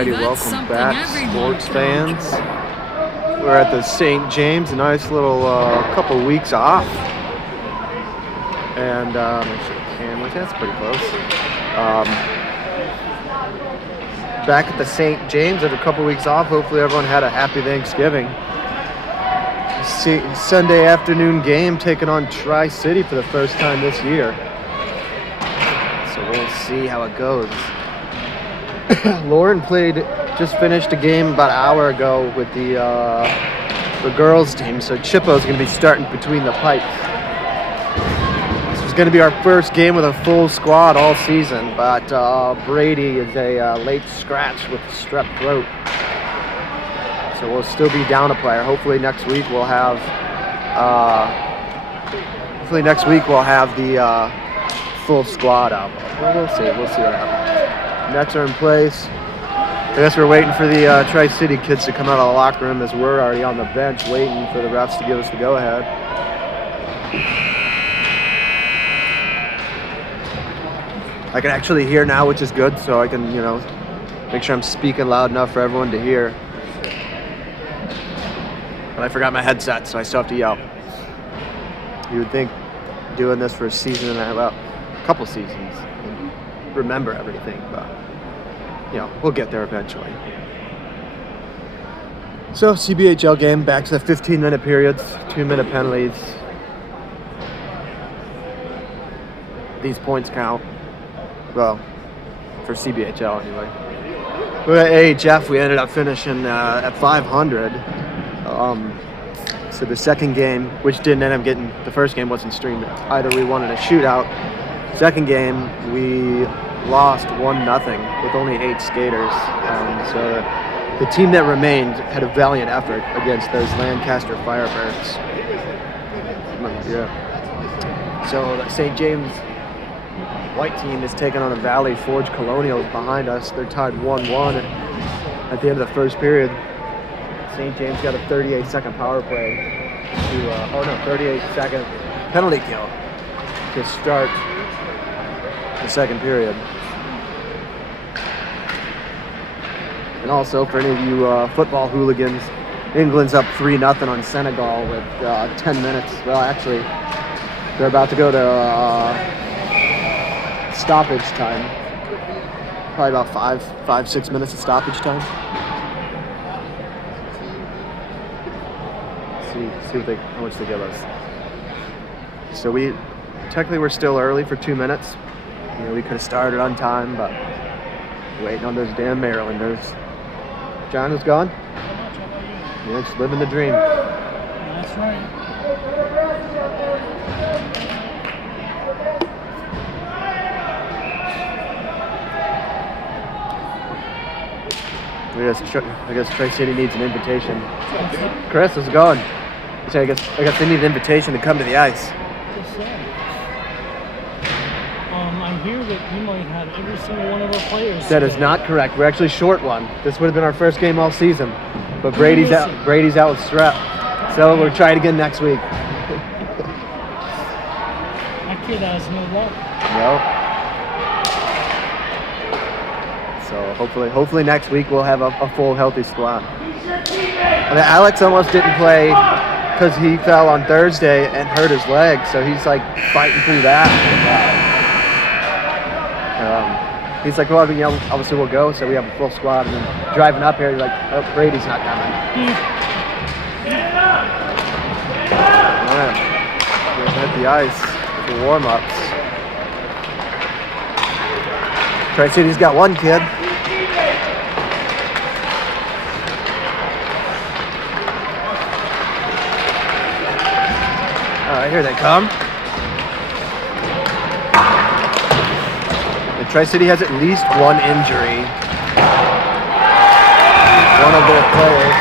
Alrighty, welcome back, sports fans. We're at the St. James, a nice little couple weeks off. And make sure the camera, that's pretty close. Back at the St. James after a couple weeks off. Hopefully everyone had a happy Thanksgiving. Sunday afternoon game taking on Tri-City for the first time this year. So we'll see how it goes. Lauren just finished a game about an hour ago with the girls team, so Chippo's going to be starting between the pipes. This is going to be our first game with a full squad all season, but Brady is a late scratch with strep throat, so we'll still be down a player. Hopefully next week we'll have the full squad out. Well, we'll see what happens. Nets are in place. I guess we're waiting for the Tri-City kids to come out of the locker room as we're already on the bench waiting for the refs to give us the go-ahead. I can actually hear now, which is good, so I can, make sure I'm speaking loud enough for everyone to hear. But I forgot my headset, so I still have to yell. You would think doing this for a season and a couple seasons, remember everything, but we'll get there eventually. So CBHL game, back to the 15-minute periods, 2-minute penalties. These points count. Well, for CBHL anyway. We're at AHF. We ended up finishing at 500. So the second game, which didn't end up getting, the first game wasn't streamed either. We wanted a shootout. Second game, we lost 1-0 with only 8 skaters. So the team that remained had a valiant effort against those Lancaster Firebirds. Yeah. So the St. James white team is taking on the Valley Forge Colonials behind us. They're tied 1-1 at the end of the first period. St. James got a 38-second power play 38-second penalty kill to start the second period. And also, for any of you football hooligans, England's up 3-0 on Senegal with 10 minutes. Well, actually, they're about to go to stoppage time. Probably about 5-6 minutes of stoppage time. See how much they give us. So technically we're still early for 2 minutes. We could have started on time, but waiting on those damn Marylanders. John was gone? Yeah, just living the dream. That's right. I guess Tri-City needs an invitation. Chris, how's it going? I guess they need an invitation to come to the ice. I hear that you might have every single one of our players. That is not correct. We're actually short one. This would have been our first game all season, but Brady's out with strep, so we'll try it again next week. That kid has no luck. No. So hopefully next week we'll have a full healthy squad. And Alex almost didn't play because he fell on Thursday and hurt his leg, so he's like fighting through that. He's like, well, obviously we'll go, so we have a full squad. And then driving up here, he's like, oh, Brady's not coming. We're at the ice for warm-ups. Tri-City's got one kid. All right, here they come. Tri-City has at least one injury. One of their players.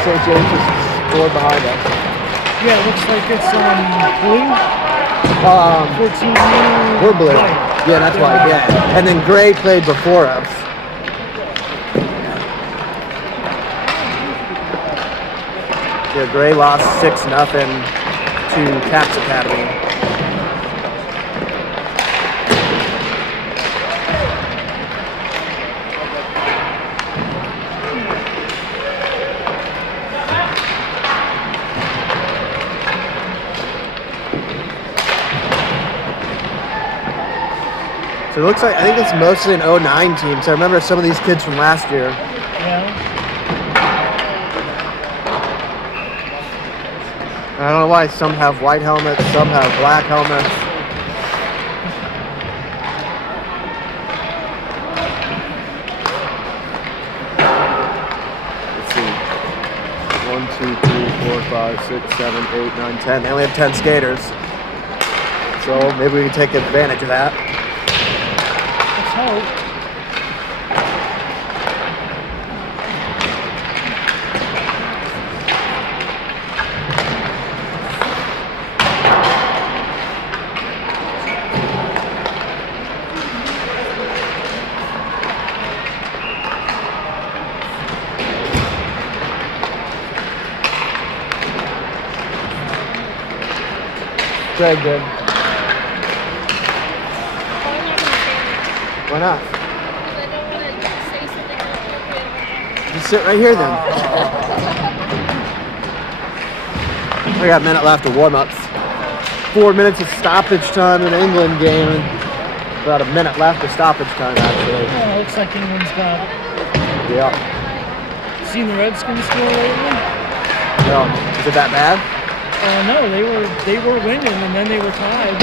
St. James is scored behind us. Yeah, it looks like it's blue. 14. We're blue. Yeah, that's why. Yeah, and then Gray played before us. Yeah, Gray lost 6-0 to Caps Academy. looks like, I think it's mostly an 09 team, so I remember some of these kids from last year. Yeah. I don't know why some have white helmets, some have black helmets. Let's see. 1, 2, 3, 4, 5, 6, 7, 8, 9, 10. They only have 10 skaters. So maybe we can take advantage of that. Let's hope. Very good. Why not? Because I don't want to say something inappropriate. Just sit right here then. We got a minute left of warm-ups. 4 minutes of stoppage time in an England game. And about a minute left of stoppage time, actually. Oh, looks like England's got it. Yeah. Seen the Redskins score lately? No. Is it that bad? No, they were winning and then they were tied.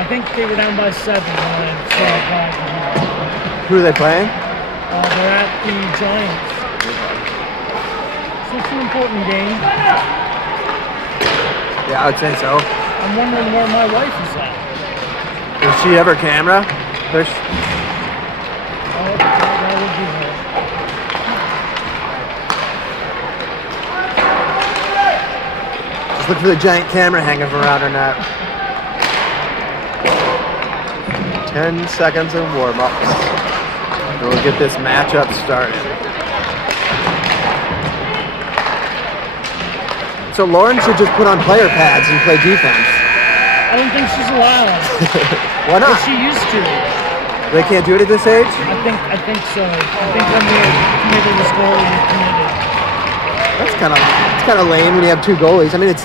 I think they were down by 7 when I saw it live. Who are they playing? They're at the Giants. So it's an important game. Yeah, I would say so. I'm wondering where my wife is at. Is she ever camera? There's... Oh, that would be her. Just look for the giant camera hanging around her neck. 10 seconds of warm-ups. And we'll get this matchup started. So Lauren should just put on player pads and play defense. I don't think she's allowed. Why But not? she used to. They can't do it at this age? I think so. I think when you're committed as goalie, you're committed. It's kind of lame when you have two goalies. I mean, it's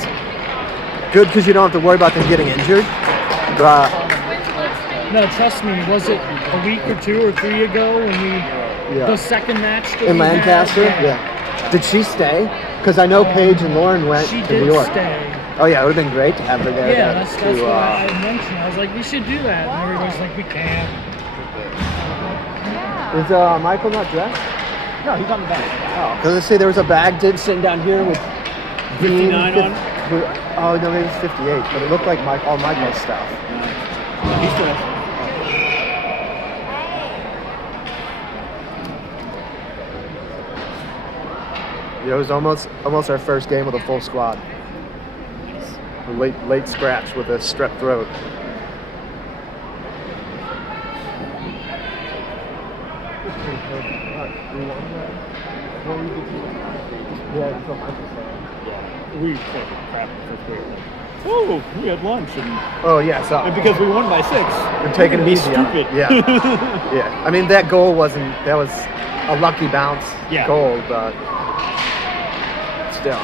good because you don't have to worry about them getting injured. But No, trust me. Was it a week or 2 or 3 ago when the second match that in we Lancaster? had? Yeah. Did she stay? Because I know Paige and Lauren went She to did New York. stay. Oh yeah, it would have been great to have her there. Yeah, that's what I mentioned. I was like, we should do that. And everybody's like, we can't. Is Michael not dressed? No, he's on the bench. Oh, because let's say there was a bag sitting down here with 59 on? Oh no, maybe it's 58, but it looked like all Michael's stuff. He's still. Yeah, it was almost our first game with a full squad. A late scratch with a strep throat. We played crap in the first period. Oh, we had lunch and Oh yeah, so because we won by 6. we're taking it Be easy. on- stupid. Yeah, yeah. I mean that goal wasn't. That was a lucky bounce goal, but still.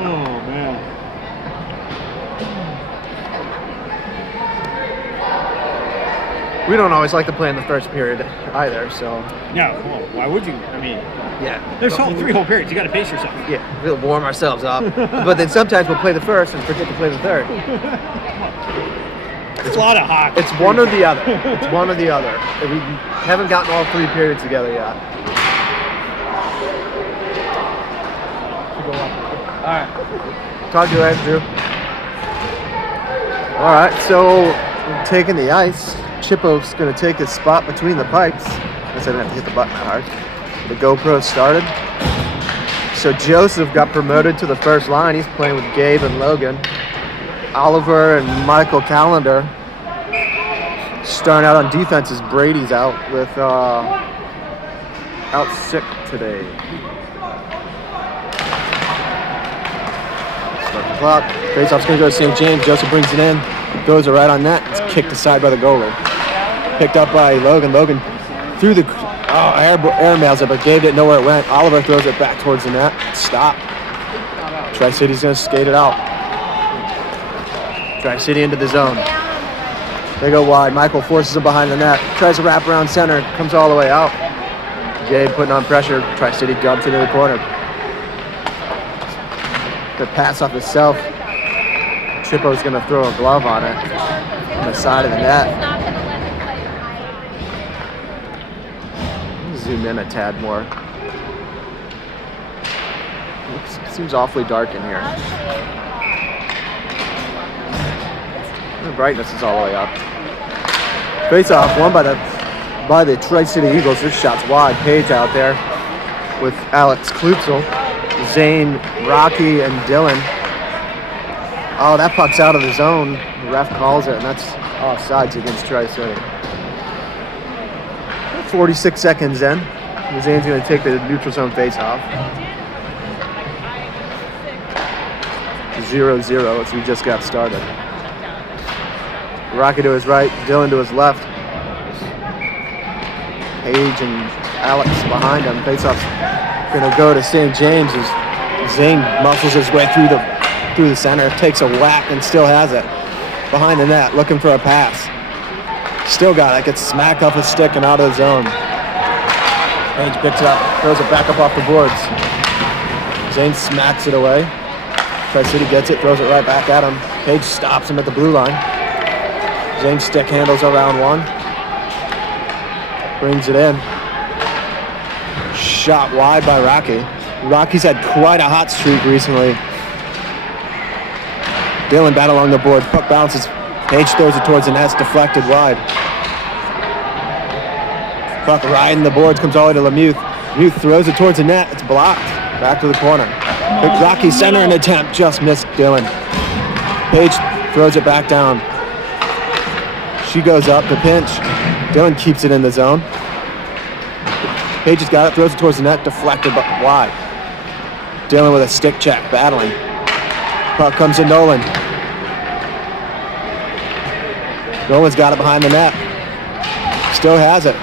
Oh man. We don't always like to play in the first period either, so No, well, why would you? I mean, yeah. there's 3 whole periods. You got to pace yourself. Yeah, we'll warm ourselves up. But then sometimes we'll play the first and forget to play the third. It's a lot of hockey. It's one or the other. It's one or the other. We haven't gotten all 3 periods together yet. All right. Talk to you, Andrew. All right, so taking the ice. Chippo's going to take his spot between the pipes. I guess I didn't have to hit the button that hard. The GoPro started. So Joseph got promoted to the first line. He's playing with Gabe and Logan. Oliver and Michael Callender. Starting out on defense is Brady's out with out sick today. Start the clock. Faceoff's going to go to St. James. Joseph brings it in. Throws it right on net. It's kicked aside by the goalie. Picked up by Logan. Logan threw the air mails it, but Gabe didn't know where it went. Oliver throws it back towards the net. Stop. Tri-City's going to skate it out. Tri-City into the zone. They go wide. Michael forces him behind the net. Tries to wrap around center. Comes all the way out. Gabe putting on pressure. Tri-City dumps into the corner. The pass off himself. Chippo's going to throw a glove on it. On the side of the net. Zoom in a tad more. It seems awfully dark in here. The brightness is all the way up. Face off, won by the Tri-City Eagles. This shot's wide. Page out there with Alex Klutzel, Zane, Rocky, and Dylan. Oh, that puck's out of the zone. The ref calls it, and that's offsides against Tri-City. 46 seconds in. Zane's going to take the neutral zone face-off. 0-0 as we just got started. Rocky to his right, Dylan to his left. Page and Alex behind him. Face-off's going to go to St. James as Zane muscles his way through the center, takes a whack and still has it. Behind the net, looking for a pass. Still got it, gets smacked off his stick and out of the zone. Page picks it up, throws it back up off the boards. Zane smacks it away. Tri-City gets it, throws it right back at him. Page stops him at the blue line. Zane's stick handles around one. Brings it in. Shot wide by Rocky. Rocky's had quite a hot streak recently. Dylan bat along the board. Puck bounces. Page throws it towards the net. It's deflected wide. Puck riding the boards. Comes all the way to Lemieux. Lemieux throws it towards the net. It's blocked. Back to the corner. Rocky center an attempt. Just missed Dylan. Page throws it back down. She goes up to pinch. Dylan keeps it in the zone. Page has got it. Throws it towards the net. Deflected but wide. Dylan with a stick check. Battling. Puck comes to Nolan. Nolan's got it behind the net. Still has it.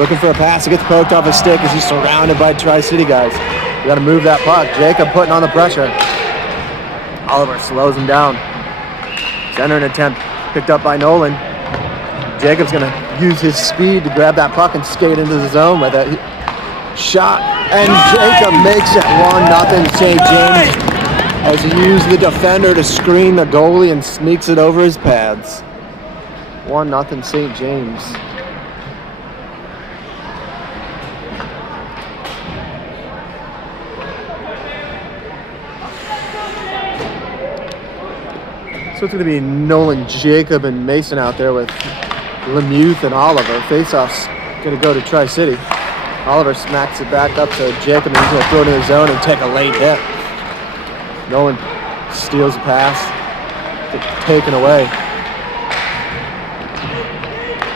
Looking for a pass. It gets poked off his stick as he's surrounded by Tri-City guys. We got to move that puck. Jacob putting on the pressure. Oliver slows him down. Center an attempt. Picked up by Nolan. Jacob's going to use his speed to grab that puck and skate into the zone with it. Shot. And Jacob makes it 1-0 St. James as he used the defender to screen the goalie and sneaks it over his pads. 1-0 St. James. So it's going to be Nolan, Jacob, and Mason out there with Lemieux and Oliver. Faceoff's going to go to Tri-City. Oliver smacks it back up to Jacob, and he's going to throw it in the zone and take a late hit. Nolan steals a pass. Taken away.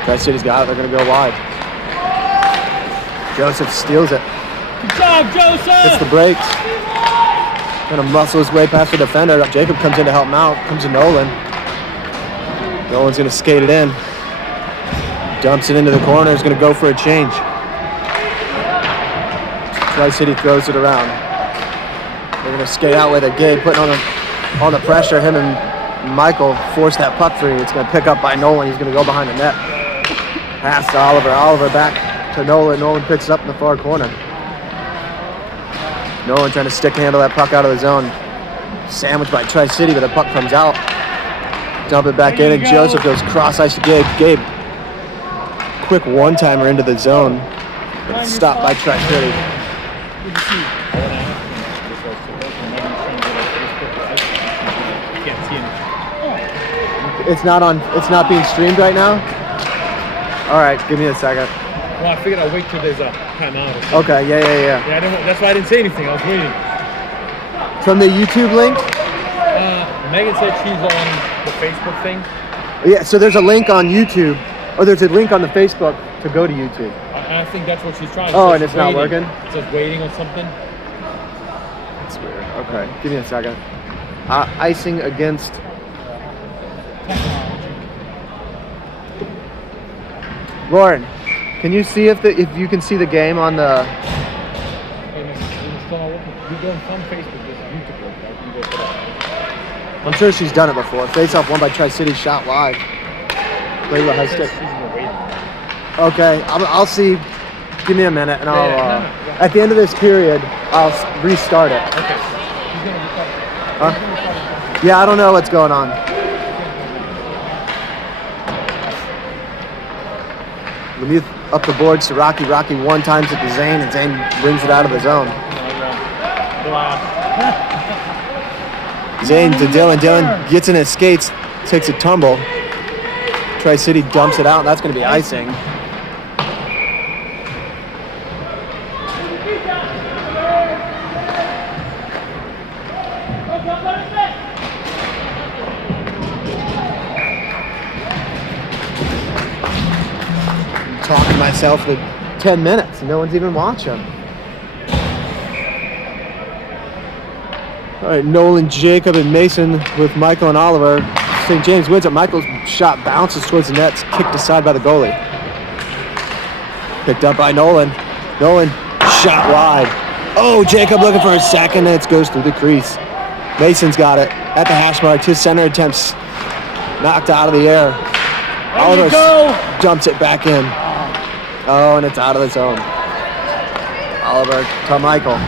Tri-City's got it. They're going to go wide. Joseph steals it. Good job, Joseph! Hits the brakes. Going to muscle his way past the defender. Jacob comes in to help him out. Comes to Nolan. Nolan's going to skate it in. Dumps it into the corner. He's going to go for a change. Tri-City throws it around. They're going to skate out with it. Gabe putting on the pressure. Him and Michael force that puck free. It's going to pick up by Nolan. He's going to go behind the net. Pass to Oliver. Oliver back to Nolan. Nolan picks it up in the far corner. Nolan trying to stick handle that puck out of the zone. Sandwiched by Tri-City, but the puck comes out. Dump it back in, and Joseph goes cross-ice to Gabe. Gabe, quick one-timer into the zone. But it's stopped by Tri-City. It's not being streamed right now? All right, give me a second. Well, I figured I'll wait till there's a timeout. Okay, yeah. Yeah, that's why I didn't say anything. I was waiting. From the YouTube link? Megan said she's on the Facebook thing. Yeah, so there's a link on YouTube, or there's a link on the Facebook to go to YouTube. I think that's what she's trying. Oh, and it's not working? It says waiting on something. That's weird. Okay, give me a second. Icing against... Lauren, can you see if you can see the game on the... Hey, man, it's still not working. You go from Facebook, there's a YouTube link. I'm sure she's done it before. Face-off won by Tri-City, shot wide. Layla has She's stick. waiting. Okay, I'll see. Give me a minute, and I'll. Yeah, no. At the end of this period, I'll restart it. Okay. Huh? Yeah, I don't know what's going on. Lemieux up the boards to Rocky. Rocky one times it to Zane, and Zane brings it out of the zone. Zane to Dylan. Dylan gets in his skates, takes a tumble. Tri-City dumps it out, and that's going to be icing. I'm talking to myself for 10 minutes, and no one's even watching. All right, Nolan, Jacob, and Mason with Michael and Oliver. St. James wins it. Michael's shot bounces towards the net, it's kicked aside by the goalie. Picked up by Nolan. Nolan, shot wide. Oh, Jacob looking for a second, and it goes through the crease. Mason's got it at the hash mark. His center attempts knocked out of the air. Oliver dumps it back in. Oh, and it's out of the zone. Oliver to Michael.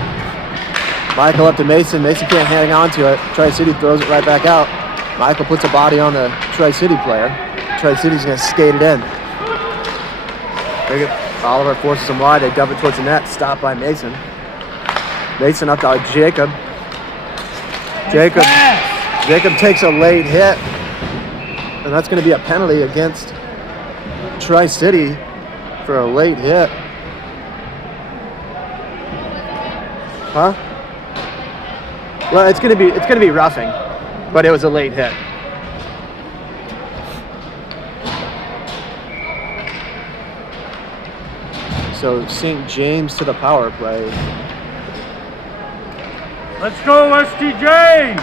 Michael up to Mason. Mason can't hang on to it. Tri-City throws it right back out. Michael puts a body on the Tri-City player. Tri-City's going to skate it in. Oliver forces him wide. They dump it towards the net. Stopped by Mason. Mason up to Jacob. Jacob takes a late hit. And that's going to be a penalty against Tri-City for a late hit. Huh? Well, it's going to be roughing, but it was a late hit. So St. James to the power play. Let's go, STJ!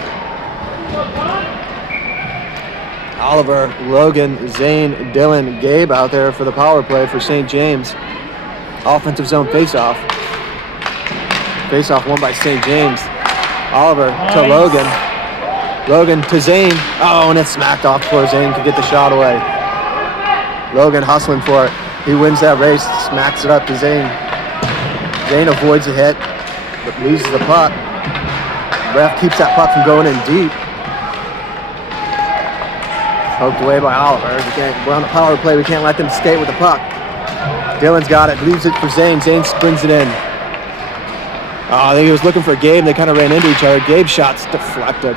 Oliver, Logan, Zane, Dylan, Gabe out there for the power play for St. James. Offensive zone faceoff. Faceoff won by St. James. Oliver to Logan. Logan to Zane. Oh, and it's smacked off before Zane could get the shot away. Logan hustling for it. He wins that race, smacks it up to Zane. Zane avoids the hit, but loses the puck. Ref keeps that puck from going in deep. Poked away by Oliver. We're on the power play. We can't let them skate with the puck. Dylan's got it. Leaves it for Zane. Zane brings it in. I think he was looking for Gabe. They kind of ran into each other. Gabe's shot's deflected.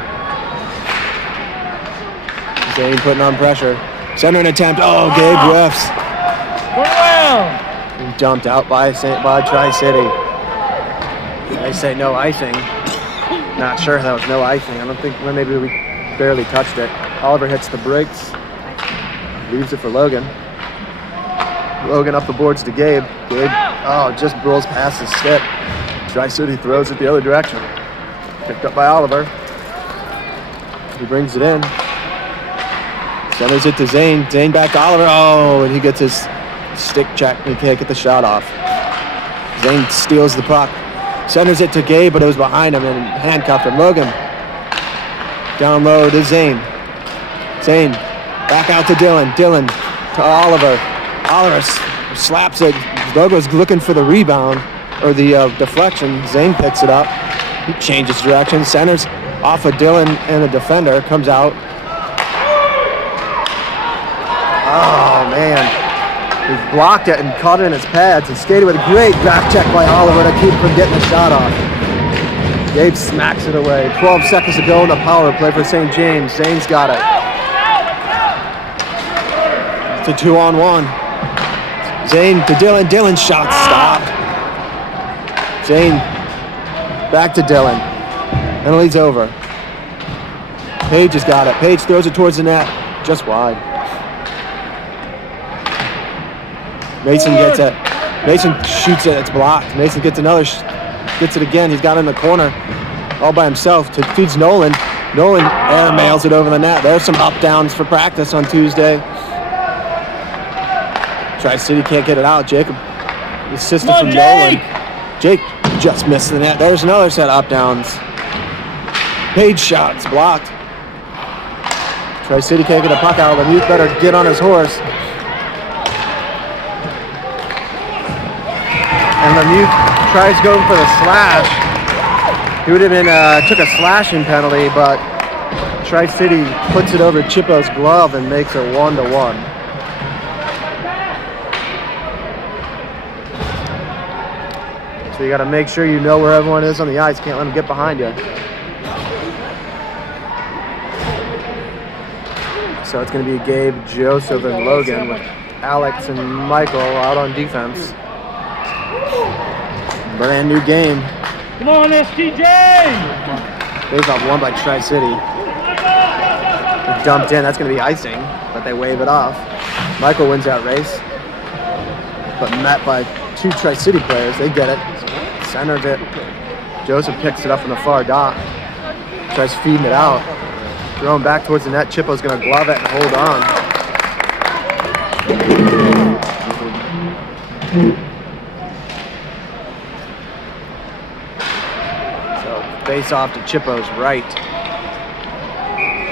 Zane putting on pressure. Centering attempt. Oh, Gabe whiffs. Go around! And dumped out by Tri-City. They say no icing. Not sure that was no icing. I don't think, well, maybe we barely touched it. Oliver hits the brakes. Leaves it for Logan. Logan up the boards to Gabe. Gabe, just rolls past his stick. Tri-City throws it the other direction. Picked up by Oliver. He brings it in. Centers it to Zane. Zane back to Oliver. Oh, and he gets his stick check. He can't get the shot off. Zane steals the puck. Centers it to Gabe, but it was behind him and handcuffed him. Logan down low to Zane. Zane back out to Dylan. Dylan to Oliver. Oliver slaps it. Logan's looking for the rebound or the deflection. Zane picks it up. He changes direction. Centers off of Dylan and the defender. Comes out. Oh, man. He blocked it and caught it in his pads and skated with a great back check by Oliver to keep from getting the shot off. Gabe smacks it away. 12 seconds to go in the power play for St. James. Zane's got it. It's a 2-on-1. Zane to Dylan. Dylan's shot stopped. Zane back to Dylan. Penalty's over. Page has got it. Page throws it towards the net. Just wide. Mason gets it. Mason shoots it. It's blocked. Mason gets another. Gets it again. He's got it in the corner all by himself. Feeds Nolan. Nolan air mails it over the net. There's some up-downs for practice on Tuesday. Tri-City can't get it out. Jacob, the assistant from Nolan. Jake just missed the net. There's another set of up-downs. Page shot. It's blocked. Tri-City can't get a puck out. Lemieux better get on his horse. And Lemieux tries going for the slash. He would have been took a slashing penalty, but Tri-City puts it over Chippo's glove and makes it 1-1. So you got to make sure you know where everyone is on the ice. Can't let them get behind you. So it's going to be Gabe, Joseph, and Logan with Alex and Michael out on defense. Brand new game. Come on, STJ! Face off won by Tri-City. Dumped in. That's going to be icing, but they wave it off. Michael wins that race, but met by two Tri-City players. They get it. Centers it. Joseph picks it up from the far dot. Tries feeding it out. Throwing back towards the net. Chippo's going to glove it and hold on. So face off to Chippo's right.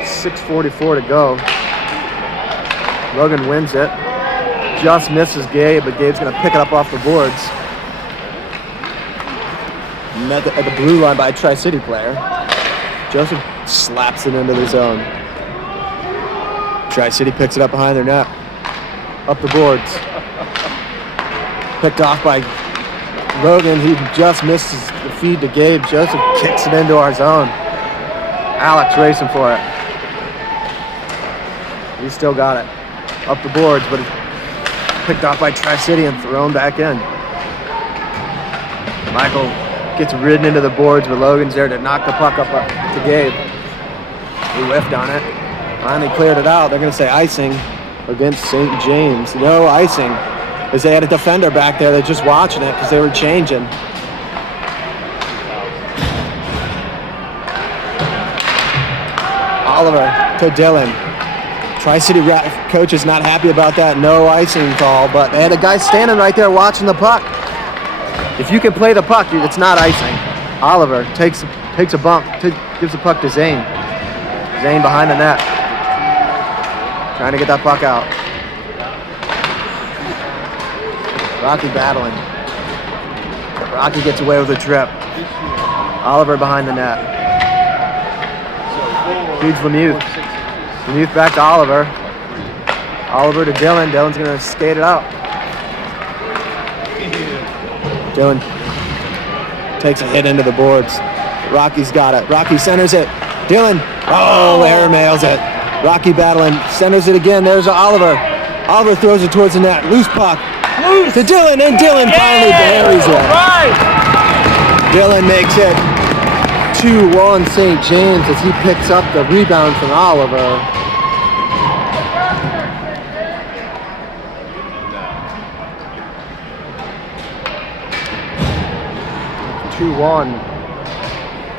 6:44 to go. Logan wins it. Just misses Gabe, but Gabe's going to pick it up off the boards. Met at the blue line by a Tri-City player. Joseph slaps it into the zone. Tri-City picks it up behind their net. Up the boards. Picked off by Logan. He just misses the feed to Gabe. Joseph kicks it into our zone. Alex racing for it. He still got it. Up the boards, but it's picked off by Tri-City and thrown back in. Michael gets ridden into the boards, but Logan's there to knock the puck up to Gabe. He whiffed on it. Finally cleared it out. They're going to say icing against St. James. No icing, as they had a defender back there that's just watching it because they were changing. Oliver to Dylan. Tri-City coach is not happy about that no icing call, but they had a guy standing right there watching the puck. If you can play the puck, it's not icing. Oliver takes a bump, gives the puck to Zane. Zane behind the net. Trying to get that puck out. Rocky battling. Rocky gets away with a trip. Oliver behind the net. Feeds Lemieux. Lemieux back to Oliver. Oliver to Dylan. Dylan's going to skate it out. Dylan takes a hit into the boards. Rocky's got it. Rocky centers it. Dylan. Oh, air mails it. Rocky battling. Centers it again. There's Oliver. Oliver throws it towards the net. Loose puck. Loose. To Dylan, and Dylan finally buries it. Right. Dylan makes it 2-1 St. James as he picks up the rebound from Oliver.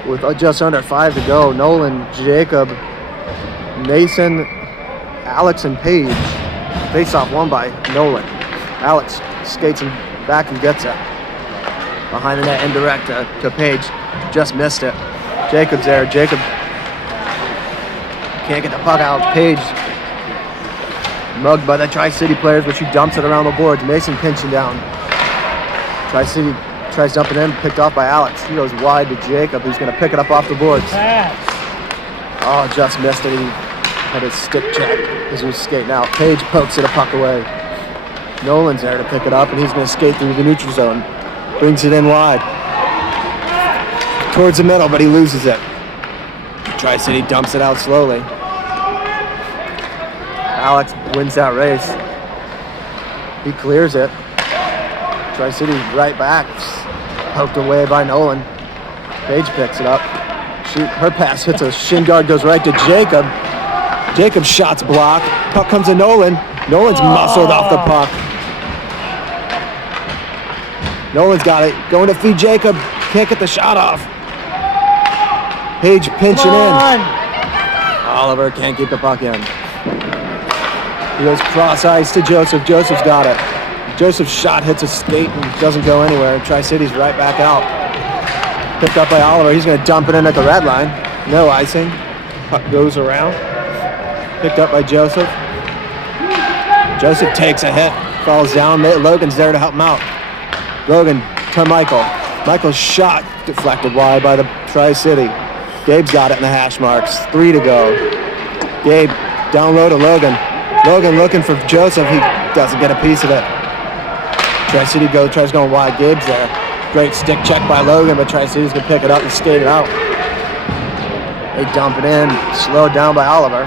With just under 5 to go. Nolan, Jacob, Mason, Alex, and Paige. Face-off won by Nolan. Alex skates him back and gets it. Behind the net, indirect to Paige. Just missed it. Jacob's there. Jacob can't get the puck out. Paige mugged by the Tri-City players, but she dumps it around the boards. Mason pinching down. Tri-City tries dumping in, picked off by Alex. He goes wide to Jacob, who's going to pick it up off the boards. Pass. Oh, just missed it. He had his stick check as he was skating out. Paige pokes it a puck away. Nolan's there to pick it up, and he's going to skate through the neutral zone. Brings it in wide. Towards the middle, but he loses it. Tri-City dumps it out slowly. Alex wins that race. He clears it. Tri-City right back. Poked away by Nolan. Paige picks it up. Her pass hits a shin guard, goes right to Jacob. Jacob's shot's blocked. Puck comes to Nolan. Nolan's muscled off the puck. Nolan's got it. Going to feed Jacob. Can't get the shot off. Paige pinching in. Oliver can't keep the puck in. He goes cross ice to Joseph. Joseph's got it. Joseph's shot hits a skate and doesn't go anywhere. Tri-City's right back out. Picked up by Oliver. He's going to dump it in at the red line. No icing. Puck goes around. Picked up by Joseph. Joseph takes a hit, falls down. Logan's there to help him out. Logan to Michael. Michael's shot deflected wide by the Tri-City. Gabe's got it in the hash marks. 3 to go. Gabe down low to Logan. Logan looking for Joseph. He doesn't get a piece of it. Tri-City tries going wide. Gabe's there. Great stick check by Logan, but Tri-City's going to pick it up and skate it out. They dump it in. Slowed down by Oliver.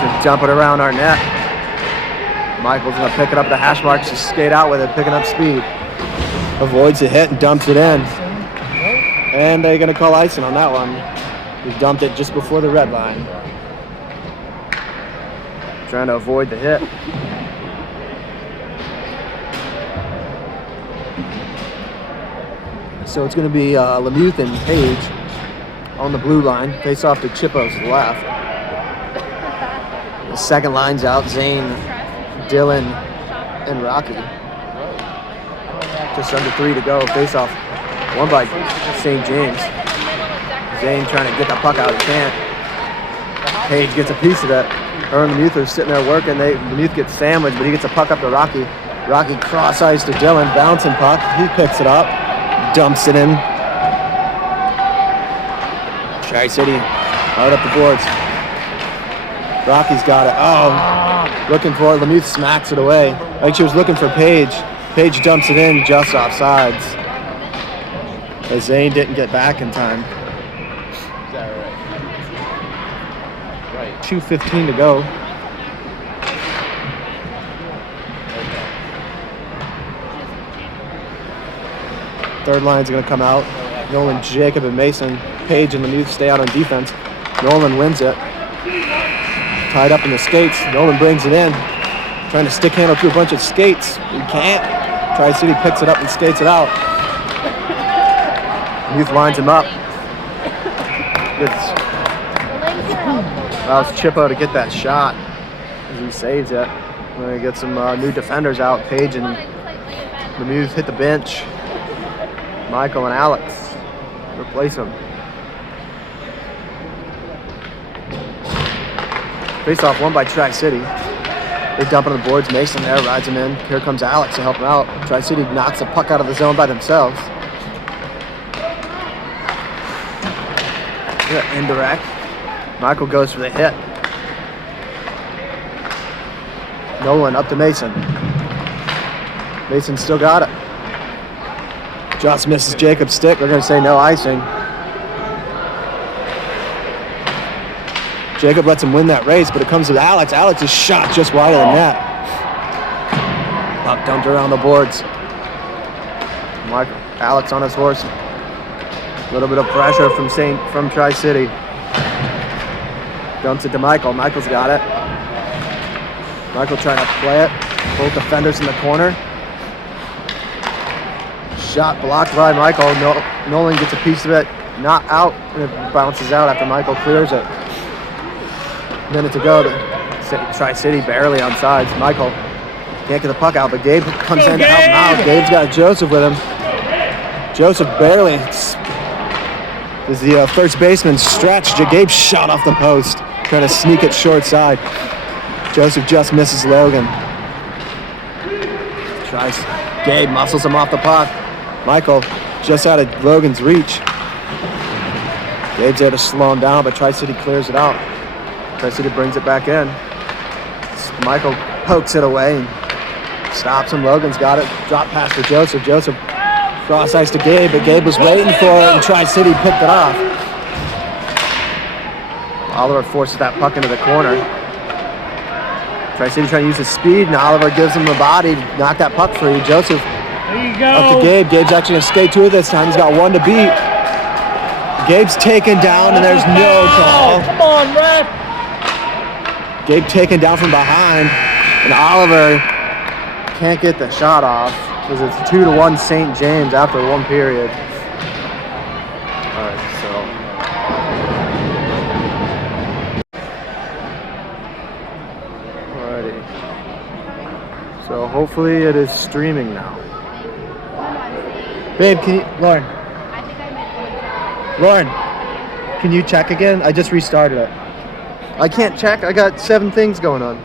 Just dump it around our net. Michael's going to pick it up at the hash marks, just skate out with it, picking up speed. Avoids the hit and dumps it in. And they're going to call icing on that one. He dumped it just before the red line. Trying to avoid the hit. So it's going to be Lemuth and Page on the blue line. Face off to Chippo's left. The second line's out. Zane, Dylan, and Rocky. Just under 3 to go. Face off. Won by St. James. Zane trying to get the puck out. He can't. Page gets a piece of it. Her and Lemuth are sitting there working. Lemuth gets sandwiched, but he gets a puck up to Rocky. Rocky cross ice to Dylan. Bouncing puck. He picks it up. Dumps it in. Tri-City right up the boards. Rocky's got it. Oh, looking for it. Lemuth smacks it away. Like she was looking for Page. Page dumps it in just off sides. As Zane didn't get back in time. Is that right? Right. 2:15 to go. Third line's going to come out. Nolan, Jacob, and Mason. Page and Lemuth stay out on defense. Nolan wins it. Tied up in the skates. Nolan brings it in. Trying to stick handle to a bunch of skates. He can't. Tri-City picks it up and skates it out. Lemuth lines him up. Allows Chippo to get that shot as he saves it. We're going to get some new defenders out. Page and Lemuth hit the bench. Michael and Alex replace them. Face off won by Tri-City. They dump on the boards. Mason there rides him in. Here comes Alex to help him out. Tri-City knocks the puck out of the zone by themselves. Yeah, indirect. Michael goes for the hit. Nolan up to Mason. Mason still got it. Just misses Jacob's stick. We're going to say no icing. Jacob lets him win that race, but it comes to Alex. Alex is shot just wide of the net. Puck dumped around the boards. Alex on his horse. A little bit of pressure from Tri-City. Dumps it to Michael. Michael's got it. Michael trying to play it. Both defenders in the corner. Shot blocked by Michael. Nolan gets a piece of it. Not out. And it bounces out after Michael clears it. Minute to go. Tri-City barely on sides. Michael can't get the puck out, but Gabe comes in to help him out. Gabe's got Joseph with him. Joseph barely. As the first baseman stretched, Gabe shot off the post, trying to sneak it short side. Joseph just misses Logan. Gabe muscles him off the puck. Michael just out of Logan's reach. Gabe's there to slow him down, but Tri-City clears it out. Tri-City brings it back in. Michael pokes it away and stops him. Logan's got it. Drop pass for Joseph. Joseph cross ice to Gabe, but Gabe was waiting for it, and Tri-City picked it off. Oliver forces that puck into the corner. Tri-City trying to use his speed, and Oliver gives him the body to knock that puck free. Joseph There you go. up to Gabe. Gabe's actually going to skate to it this time. He's got one to beat. Gabe's taken down, and there's no call. Come on, ref. Gabe taken down from behind, and Oliver can't get the shot off because it's 2-1 St. James after one period. All right, Alrighty. So hopefully it is streaming now. Babe, can you, Lauren, can you check again? I just restarted it. I can't check. I got 7 things going on.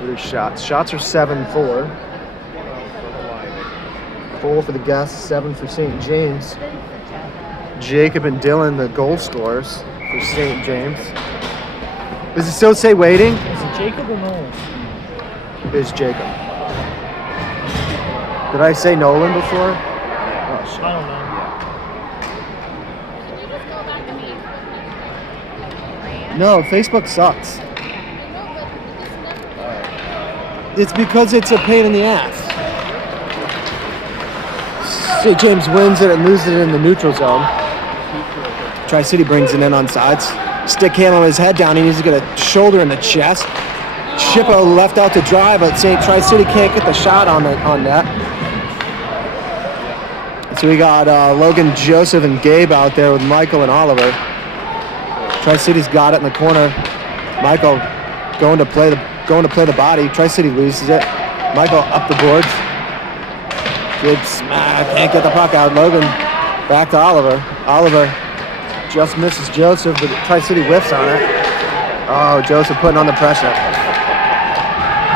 What are shots? Shots are 7-4. 4 for the guests, 7 for St. James. Jacob and Dylan, the goal scorers for St. James. Does it still say waiting? Is it Jacob or Nolan? It's Jacob. Did I say Nolan before? Oh, shit. I don't know. Can you just go back and meet with me? No, Facebook sucks. I know, but it's never. It's because it's a pain in the ass. St. James wins it and loses it in the neutral zone. Tri-City brings it in on sides. Stick handle his head down. He needs to get a shoulder in the chest. Chippo left out to dry, but St. Tri-City can't get the shot on that. So we got Logan, Joseph, and Gabe out there with Michael and Oliver. Tri-City's got it in the corner. Michael going to play the body. Tri-City loses it. Michael up the boards. Good smack. Can't get the puck out. Logan back to Oliver. Oliver just misses Joseph, but Tri-City whiffs on it. Oh, Joseph putting on the pressure.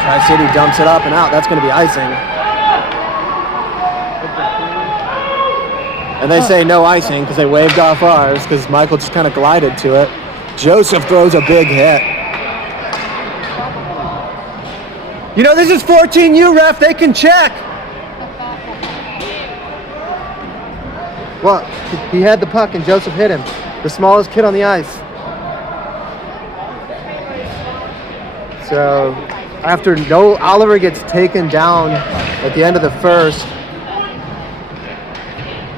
Tri-City dumps it up and out. That's going to be icing. And they say no icing because they waved off ours because Michael just kind of glided to it. Joseph throws a big hit. You know, this is 14U, ref. They can check. What? He had the puck and Joseph hit him. The smallest kid on the ice. So after Oliver gets taken down at the end of the first.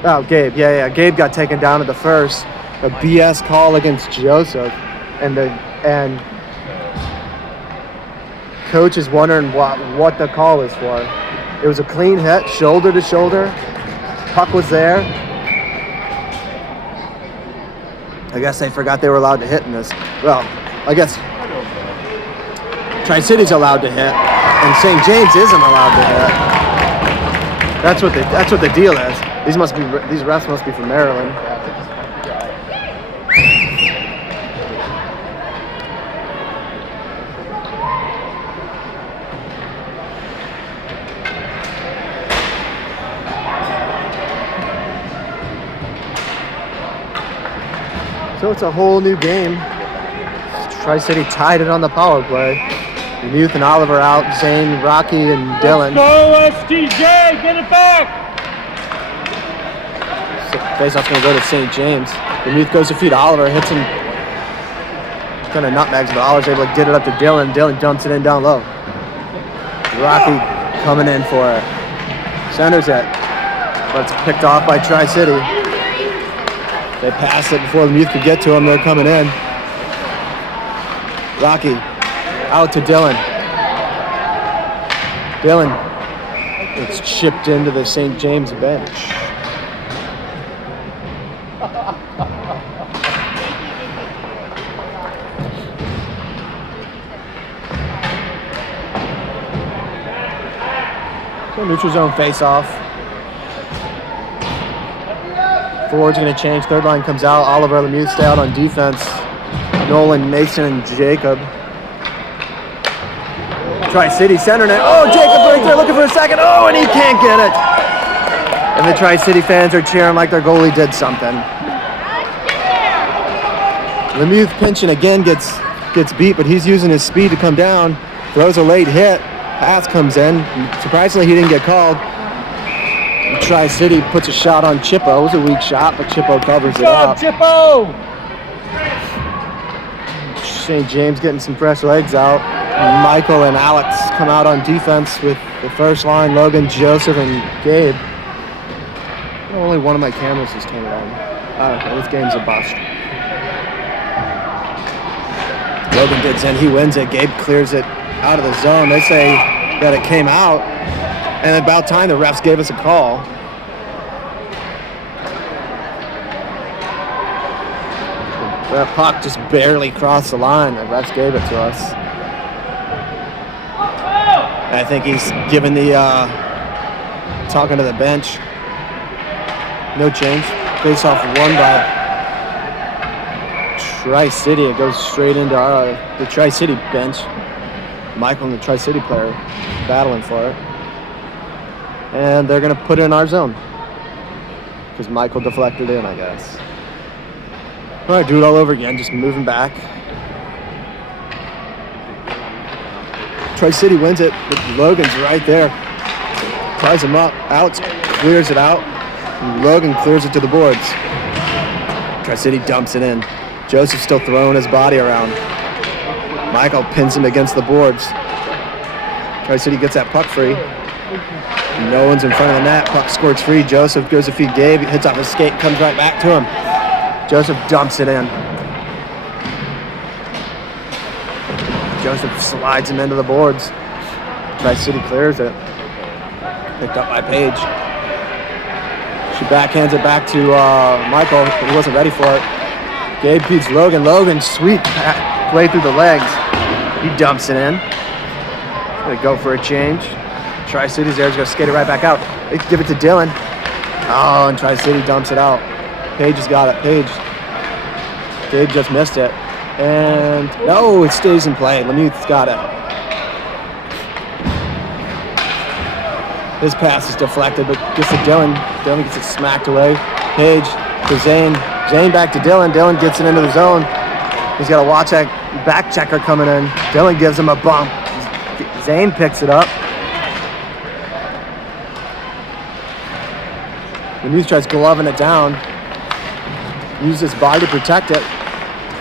Oh, Gabe. Yeah. Gabe got taken down at the first. A BS call against Joseph. And coach is wondering what the call is for. It was a clean hit, shoulder to shoulder. Puck was there. I guess they forgot they were allowed to hit in this. Well, I guess Tri-City's allowed to hit, and St. James isn't allowed to hit. That's what the deal is. These refs must be from Maryland. So it's a whole new game. Tri-City tied it on the power play. Youth and Oliver out, Zane, Rocky, and Dylan. Let's go, STJ! Get it back! So faceoff's going to go to St. James. The Youth goes to feed Oliver, hits him. Kind of nutmegs, but Oliver's able to get it up to Dylan. Dylan dumps it in down low. Rocky coming in for it. Centers it. But it's picked off by Tri-City. They passed it before the Youth could get to him. They're coming in. Rocky out to Dylan. Dylan. It's chipped into the St. James bench. So neutral zone face-off. Forward's going to change. Third line comes out. Oliver Lemieux stay out on defense. Nolan, Mason, and Jacob. Tri-City center net. Oh, Jacob right there looking for a second. Oh, and he can't get it. And the Tri-City fans are cheering like their goalie did something. Lemieux pinching again gets beat, but he's using his speed to come down. Throws a late hit. Pass comes in. Surprisingly, he didn't get called. Tri-City puts a shot on Chippo. It was a weak shot, but Chippo covers it up. Chippo! St. James getting some fresh legs out. Michael and Alex come out on defense with the first line, Logan, Joseph, and Gabe. Only one of my cameras is turned on. I don't know, this game's a bust. Logan gets in, he wins it. Gabe clears it out of the zone. They say that it came out, and about time the refs gave us a call. That puck just barely crossed the line. The refs gave it to us. And I think he's giving the talking to the bench. No change. Face off won by Tri-City. It goes straight into the Tri-City bench. Michael and the Tri-City player battling for it. And they're going to put it in our zone. Because Michael deflected in, I guess. All right, do it all over again. Just moving back. Tri-City wins it, but Logan's right there. Ties him up. Alex clears it out. And Logan clears it to the boards. Tri-City dumps it in. Joseph's still throwing his body around. Michael pins him against the boards. Tri-City gets that puck free. No one's in front of the net. Puck squirts free. Joseph goes to feed Gabe. Hits off his skate, comes right back to him. Joseph dumps it in. Joseph slides him into the boards. Tri-City clears it. Picked up by Paige. She backhands it back to Michael. He wasn't ready for it. Gabe feeds Logan. Logan, sweet play through the legs. He dumps it in. Gonna go for a change. Tri-City's there. He's gonna skate it right back out. They give it to Dylan. Oh, and Tri-City dumps it out. Paige has got it. Paige. Gabe just missed it. And no, it stays in play. Lemieux's got it. His pass is deflected, but gets to Dylan. Dylan gets it smacked away. Paige to Zane. Zane back to Dylan. Dylan gets it into the zone. He's got a watch that back checker coming in. Dylan gives him a bump. Zane picks it up. Lemieux tries gloving it down. Uses his body to protect it.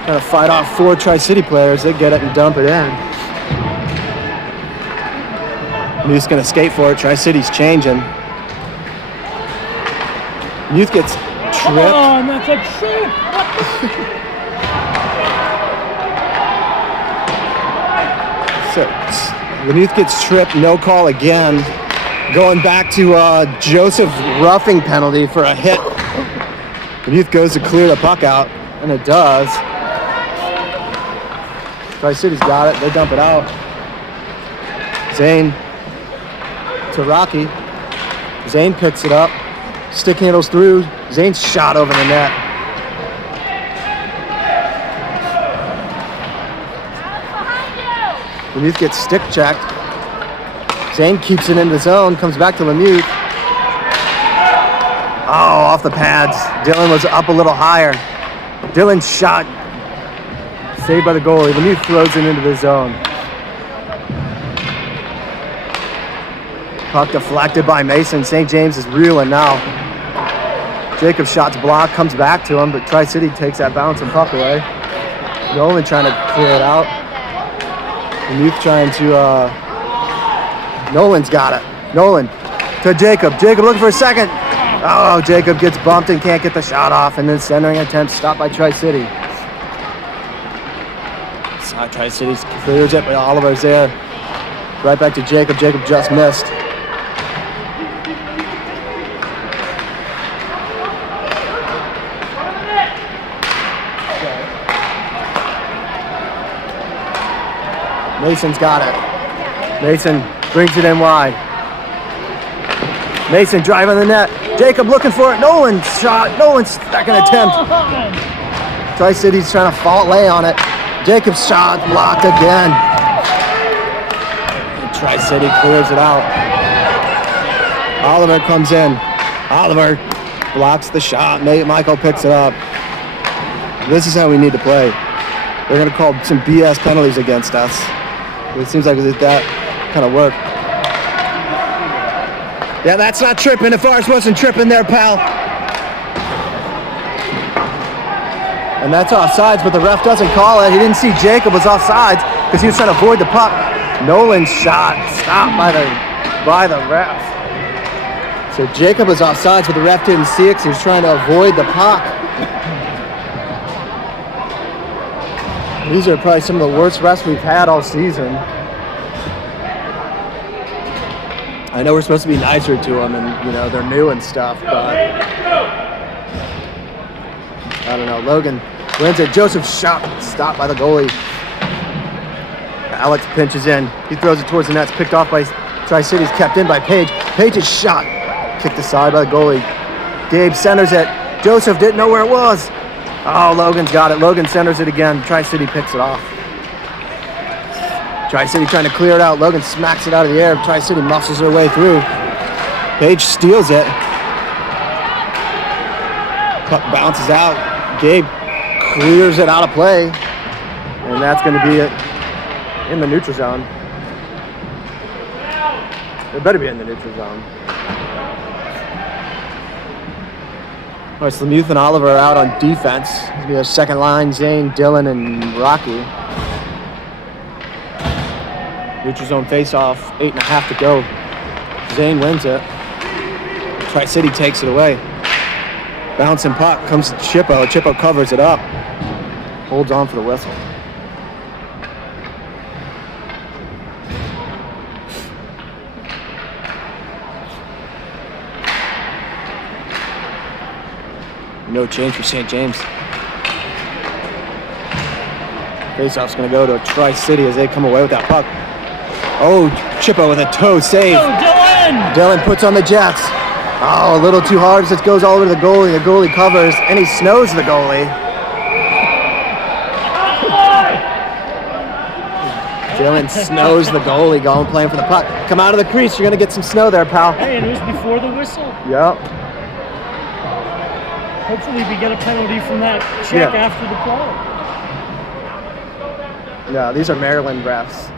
Trying to fight off 4 Tri-City players. They get it and dump it in. Lemieux's gonna skate for it. Tri-City's changing. Lemieux gets tripped. Oh, and that's a trip. So Lemieux gets tripped. No call again. Going back to Joseph's roughing penalty for a hit. Lemieux goes to clear the puck out, and it does. Tri-City's got it. They dump it out. Zane to Rocky. Zane picks it up. Stick handles through. Zane's shot over the net. Lemieux gets stick checked. Zane keeps it in the zone. Comes back to Lemieux. Oh, off the pads. Dylan was up a little higher. Dylan's shot. Saved by the goalie. Lemieux throws it into the zone. Puck deflected by Mason. St. James is reeling now. Jacob's shot's blocked, comes back to him, but Tri-City takes that bouncing puck away. Nolan trying to clear it out. Lemieux trying to, Nolan's got it. Nolan to Jacob. Jacob looking for a second. Oh, Jacob gets bumped and can't get the shot off, and then centering attempt stopped by Tri-City. So Tri-City clears it, but Oliver's there. Right back to Jacob. Jacob just missed. Mason's got it. Mason brings it in wide. Mason driving the net. Jacob looking for it. Nolan's shot. Nolan's second attempt. Tri-City's trying to fault lay on it. Jacob's shot blocked again. Tri-City clears it out. Oliver comes in. Oliver blocks the shot. Michael picks it up. This is how we need to play. They're going to call some BS penalties against us. It seems like that kind of work. Yeah, that's not tripping. If ours wasn't tripping there, pal. And that's offsides, but the ref doesn't call it. He didn't see Jacob was offsides because he was trying to avoid the puck. Nolan's shot stopped by the ref. So Jacob was offsides, but the ref didn't see it because he was trying to avoid the puck. These are probably some of the worst refs we've had all season. I know we're supposed to be nicer to them, and you know they're new and stuff, but I don't know. Logan wins it. Joseph's shot stopped by the goalie. Alex pinches in. He throws it towards the net. It's picked off by Tri-City's, kept in by Paige. Paige's shot kicked aside by the goalie. Gabe centers it. Joseph didn't know where it was. Oh, Logan's got it. Logan centers it again. Tri-City picks it off. Tri-City trying to clear it out. Logan smacks it out of the air. Tri-City muscles her way through. Paige steals it. Puck bounces out. Gabe clears it out of play. And that's going to be it in the neutral zone. It better be in the neutral zone. All right, so Lemuth and Oliver are out on defense. It's going to be their second line, Zane, Dylan, and Rocky. Neutral zone face-off, 8.5 to go. Zane wins it. Tri-City takes it away. Bouncing puck comes to Chippo. Chippo covers it up. Holds on for the whistle. No change for St. James. Faceoff's going to go to Tri-City as they come away with that puck. Oh, Chippo with a toe save. Oh, Dylan! Dylan puts on the Jets. Oh, a little too hard. Just goes all over to the goalie. The goalie covers, and he snows the goalie. Dylan snows the goalie going playing for the puck. Come out of the crease. You're going to get some snow there, pal. Hey, and it was before the whistle. Yep. Hopefully we get a penalty from that check after the play. Yeah, these are Maryland refs.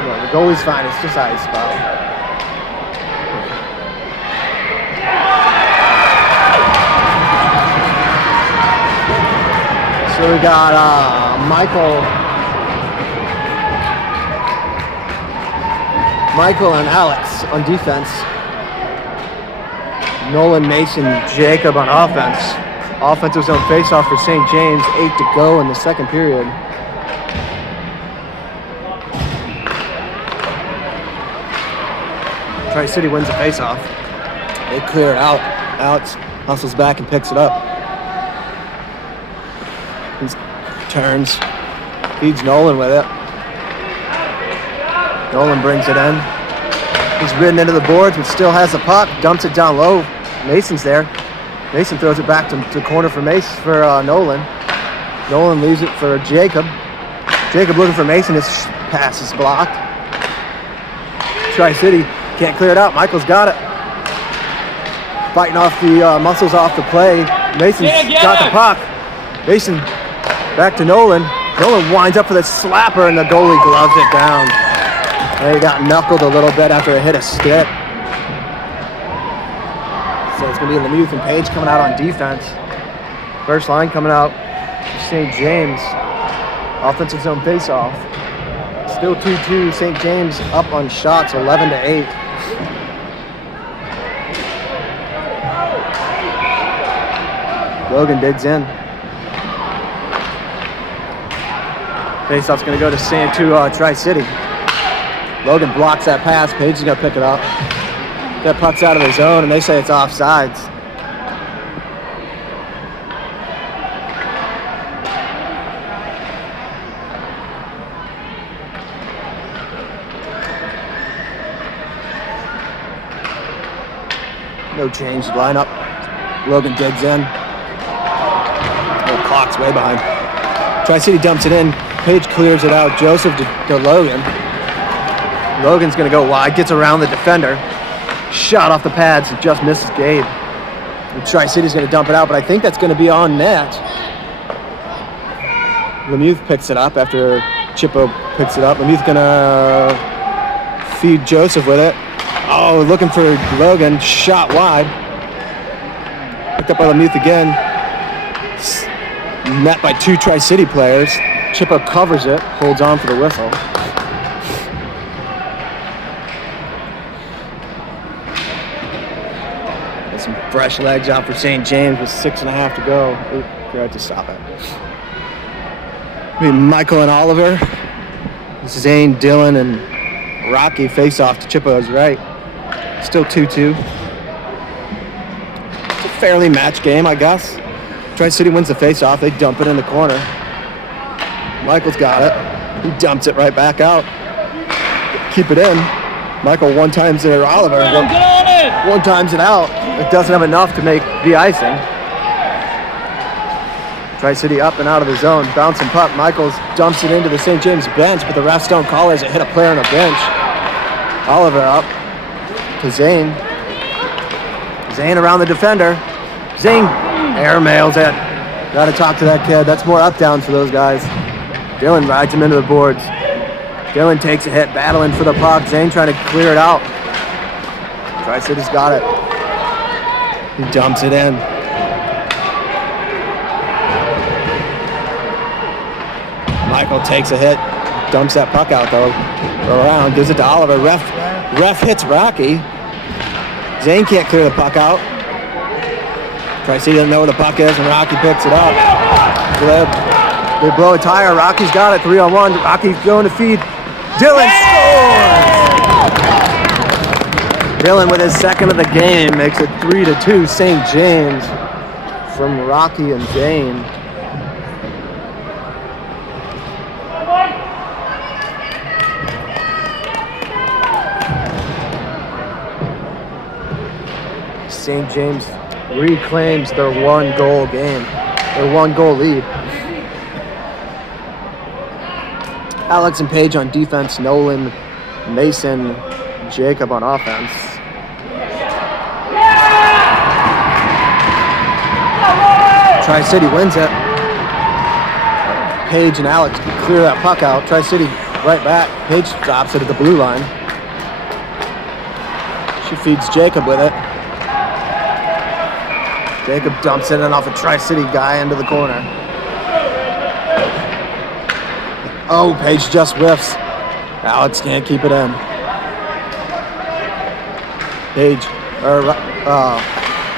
No, the goalie's fine. It's just ice foul. So we got Michael and Alex on defense. Nolan, Mason, Jacob on offense. Offensive zone faceoff for St. James. 8 to go in the second period. Tri-City wins the faceoff. They clear it out. Alex hustles back and picks it up. He turns, feeds Nolan with it. Nolan brings it in. He's ridden into the boards, but still has the puck. Dumps it down low. Mason's there. Mason throws it back to corner for Nolan. Nolan leaves it for Jacob. Jacob looking for Mason. His pass is blocked. Tri-City can't clear it out. Michael's got it. Fighting off the muscles off the play. Mason's got the puck. Mason back to Nolan. Nolan winds up for the slapper, and the goalie gloves it down. He got knuckled a little bit after it hit a stick. So it's going to be Lemuth and Page coming out on defense. First line coming out, St. James. Offensive zone faceoff. Still 2-2. St. James up on shots, 11 to 8. Logan digs in. Faceoff's going to go to Tri-City. Logan blocks that pass. Page is going to pick it up. That puck's out of the zone, and they say it's offsides. No change lineup. Logan digs in. The clock's way behind. Tri-City dumps it in. Page clears it out. Joseph to Logan. Logan's going to go wide, gets around the defender. Shot off the pads, and just misses Gabe. Tri-City's going to dump it out, but I think that's going to be on net. Lemuth picks it up after Chippo picks it up. Lemuth going to feed Joseph with it. Oh, looking for Logan. Shot wide. Picked up by Lemuth again. Met by two Tri-City players. Chippo covers it, holds on for the whistle. Some fresh legs out for St. James with 6.5 to go. Oop, tried to stop it. Michael and Oliver. Zane, Dylan, and Rocky face off to Chippo's right. Still 2-2. It's a fairly matched game, I guess. Tri-City wins the face-off. They dump it in the corner. Michael's got it. He dumps it right back out. Keep it in. Michael one times there. Oliver. Get on it! One times it out. It doesn't have enough to make the icing. Tri-City up and out of the zone. Bouncing puck. Michaels dumps it into the St. James bench, but the refs don't call it as it hit a player on the bench. Oliver up to Zane. Zane around the defender. Zane airmails it. Got to talk to that kid. That's more up down for those guys. Dylan rides him into the boards. Dylan takes a hit, battling for the puck. Zane trying to clear it out. Tri-City's got it. He dumps it in. Michael takes a hit, dumps that puck out though. Around, gives it to Oliver. Ref hits Rocky. Zane can't clear the puck out. Tri-City doesn't know where the puck is, and Rocky picks it up. They blow a tire. Rocky's got it, 3-on-1. Rocky's going to feed. Dylan scores! Dylan with his second of the game makes it 3-2 St. James from Rocky and Zane. St. James reclaims their 1-goal game, their 1-goal lead. Alex and Paige on defense, Nolan, Mason, Jacob on offense. Tri-City wins it. Paige and Alex clear that puck out. Tri-City right back. Paige drops it at the blue line. She feeds Jacob with it. Jacob dumps it in off a Tri-City guy into the corner. Oh, Paige just whiffs. Alex can't keep it in.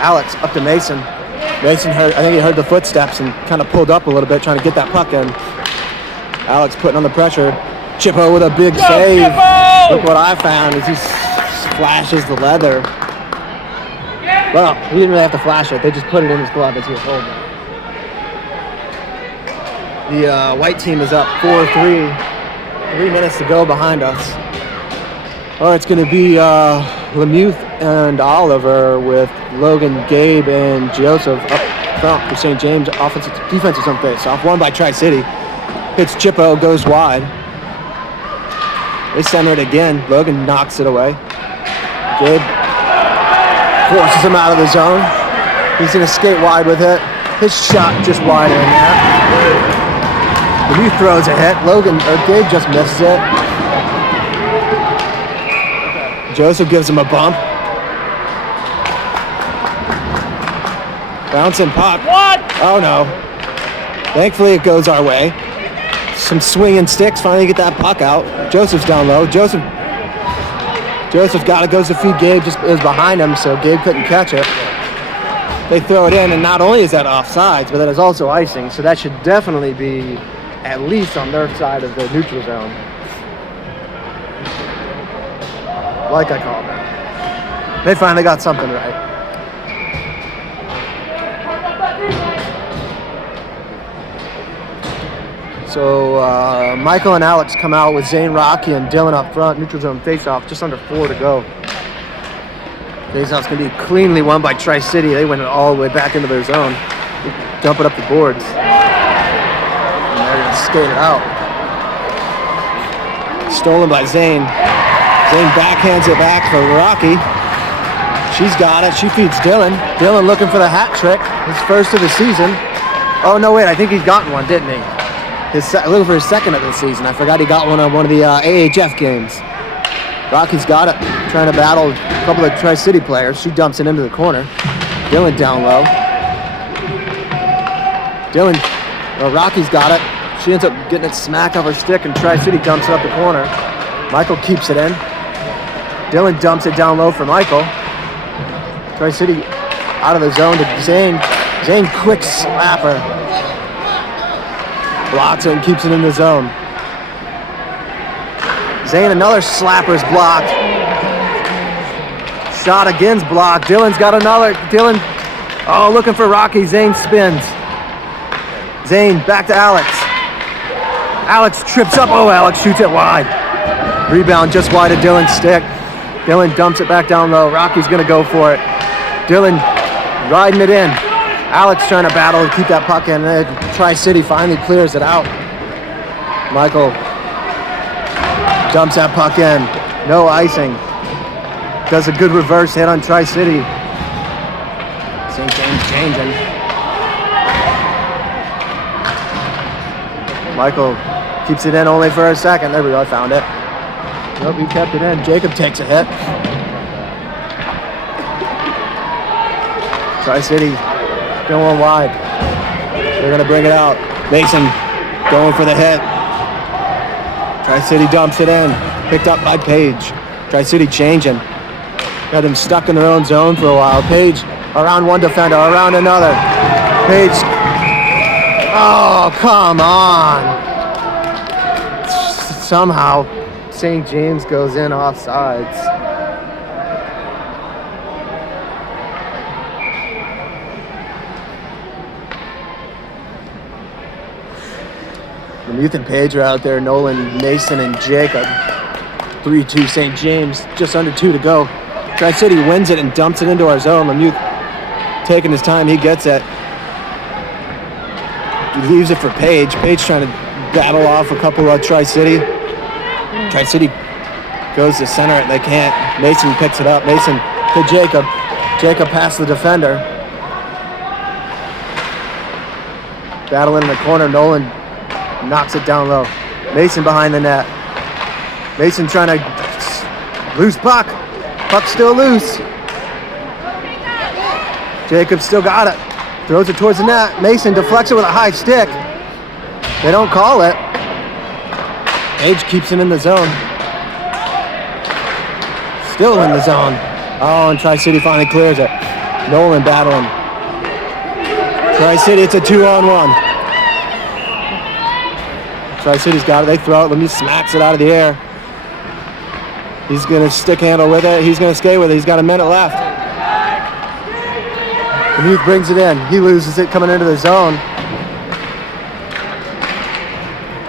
Alex up to Mason. Mason I think he heard the footsteps and kind of pulled up a little bit trying to get that puck in. Alex putting on the pressure. Chippo with a big save. Chippo! Look what I found as he flashes the leather. Well, he didn't really have to flash it. They just put it in his glove as he was holding it. The white team is up 4-3. 3 minutes to go behind us. Oh, it's going to be Lemuth and Oliver with Logan, Gabe, and Joseph up front for St. James. Defensive zone face-off. Won by Tri-City. Hits Chippo, goes wide. They center it again. Logan knocks it away. Gabe forces him out of the zone. He's going to skate wide with it. His shot just wider than that. Lemuth throws a hit. Gabe just misses it. Joseph gives him a bump. Bouncing puck. What? Oh no. Thankfully it goes our way. Some swinging sticks, finally get that puck out. Joseph's down low. Joseph goes to feed Gabe, just is behind him, so Gabe couldn't catch it. They throw it in, and not only is that offsides, but that is also icing, so that should definitely be at least on their side of the neutral zone. Like I called it. They finally got something right. So Michael and Alex come out with Zane, Rocky, and Dylan up front. Neutral zone face-off, just under 4 to go. Face-off's going to be cleanly won by Tri-City. They went all the way back into their zone. Dump it up the boards. And they're going to skate it out. Stolen by Zane. Zane backhands it back for Rocky. She's got it. She feeds Dylan. Dylan looking for the hat trick. His first of the season. Oh, no, wait. I think he's gotten one, didn't he? Looking for his second of the season. I forgot he got one on one of the AHF games. Rocky's got it. Trying to battle a couple of Tri-City players. She dumps it into the corner. Dylan down low. Rocky's got it. She ends up getting it smacked off her stick, and Tri-City dumps it up the corner. Michael keeps it in. Dylan dumps it down low for Michael. Tri-City out of the zone to Zane. Zane quick slapper. Blocks it and keeps it in the zone. Zane, another slapper's blocked. Shot again's blocked. Dylan's got another. Dylan, looking for Rocky. Zane spins. Zane, back to Alex. Alex trips up. Oh, Alex shoots it wide. Rebound just wide of Dylan's stick. Dylan dumps it back down low. Rocky's gonna go for it. Dylan riding it in. Alex trying to battle to keep that puck in. Tri-City finally clears it out. Michael dumps that puck in. No icing. Does a good reverse hit on Tri-City. St. James changing. Michael keeps it in only for a second. There we go, I found it. Nope, he kept it in. Jacob takes a hit. Tri-City going wide. They're gonna bring it out. Mason going for the hit. Tri-City dumps it in. Picked up by Page. Tri-City changing. Got them stuck in their own zone for a while. Page around one defender, around another. Page. Oh, come on. Somehow, St. James goes in offsides. Youth and Page are out there. Nolan, Mason, and Jacob. 3-2 St. James. Just under 2 to go. Tri-City wins it and dumps it into our zone. Lemieux taking his time. He gets it. He leaves it for Page. Page trying to battle off a couple of Tri-City. Tri-City goes to center it. They can't. Mason picks it up. Mason to Jacob. Jacob past the defender. Battling in the corner. Nolan knocks it down low. Mason behind the net. Mason trying to loose puck. Puck still loose. Jacob still got it. Throws it towards the net. Mason deflects it with a high stick. They don't call it. Page keeps it in the zone. Still in the zone. Oh, and Tri-City finally clears it. Nolan battling. Tri-City, it's a 2-on-1. Tri-City's got it. They throw it. Lemieux smacks it out of the air. He's going to stick handle with it. He's going to stay with it. He's got a minute left. Lemieux brings it in. He loses it coming into the zone.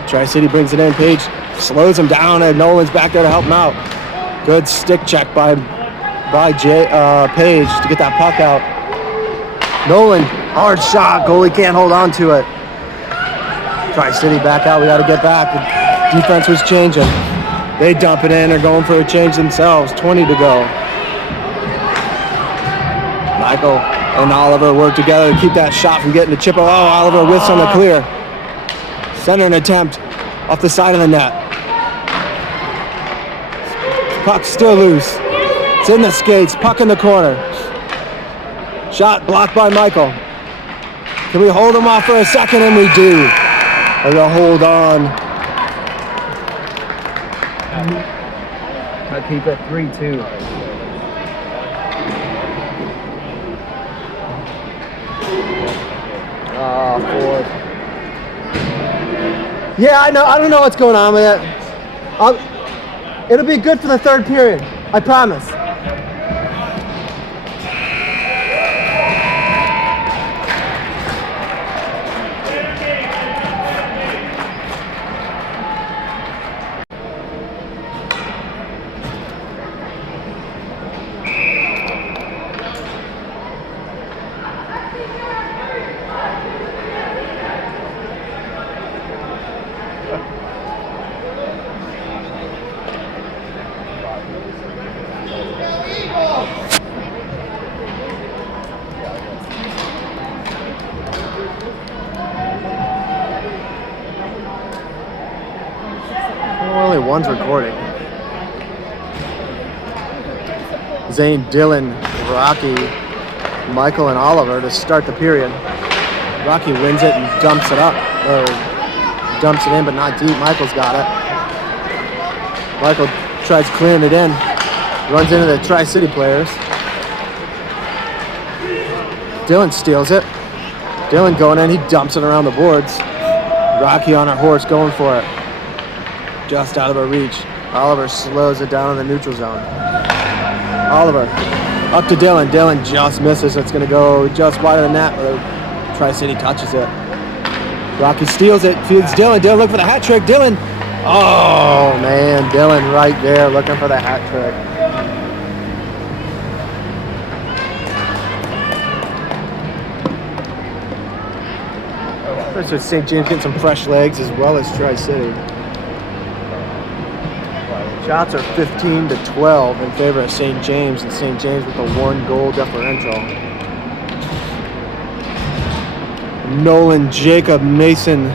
Tri-City brings it in. Page slows him down, and Nolan's back there to help him out. Good stick check by Page to get that puck out. Nolan, hard shot. Goalie can't hold on to it. Tri-City back out. We got to get back. The defense was changing. They dump it in. They're going for a change themselves. 20 to go. Michael and Oliver work together to keep that shot from getting to chip. Oh, Oliver whiffs on the clear. Center an attempt off the side of the net. Puck still loose. It's in the skates. Puck in the corner. Shot blocked by Michael. Can we hold him off for a second? And we do. We're gonna hold on. I keep it 3-2. Fourth. Yeah, I know. I don't know what's going on with it. It'll be good for the third period. I promise. Only one's recording. Zane, Dylan, Rocky, Michael, and Oliver to start the period. Rocky wins it and dumps it up, or dumps it in, but not deep. Michael's got it. Michael tries clearing it in, runs into the Tri-City players. Dylan steals it. Dylan going in, he dumps it around the boards. Rocky on her horse going for it. Just out of her reach. Oliver slows it down in the neutral zone. Oliver up to Dylan. Dylan just misses. It's going to go just wide of the net. Tri-City touches it. Rocky steals it. Feeds Dylan. Dylan looking for the hat trick. Dylan. Oh, man. Dylan right there looking for the hat trick. So St. James getting some fresh legs as well as Tri-City. Shots are 15-12 in favor of St. James, and St. James with a 1-goal differential. Nolan, Jacob, Mason,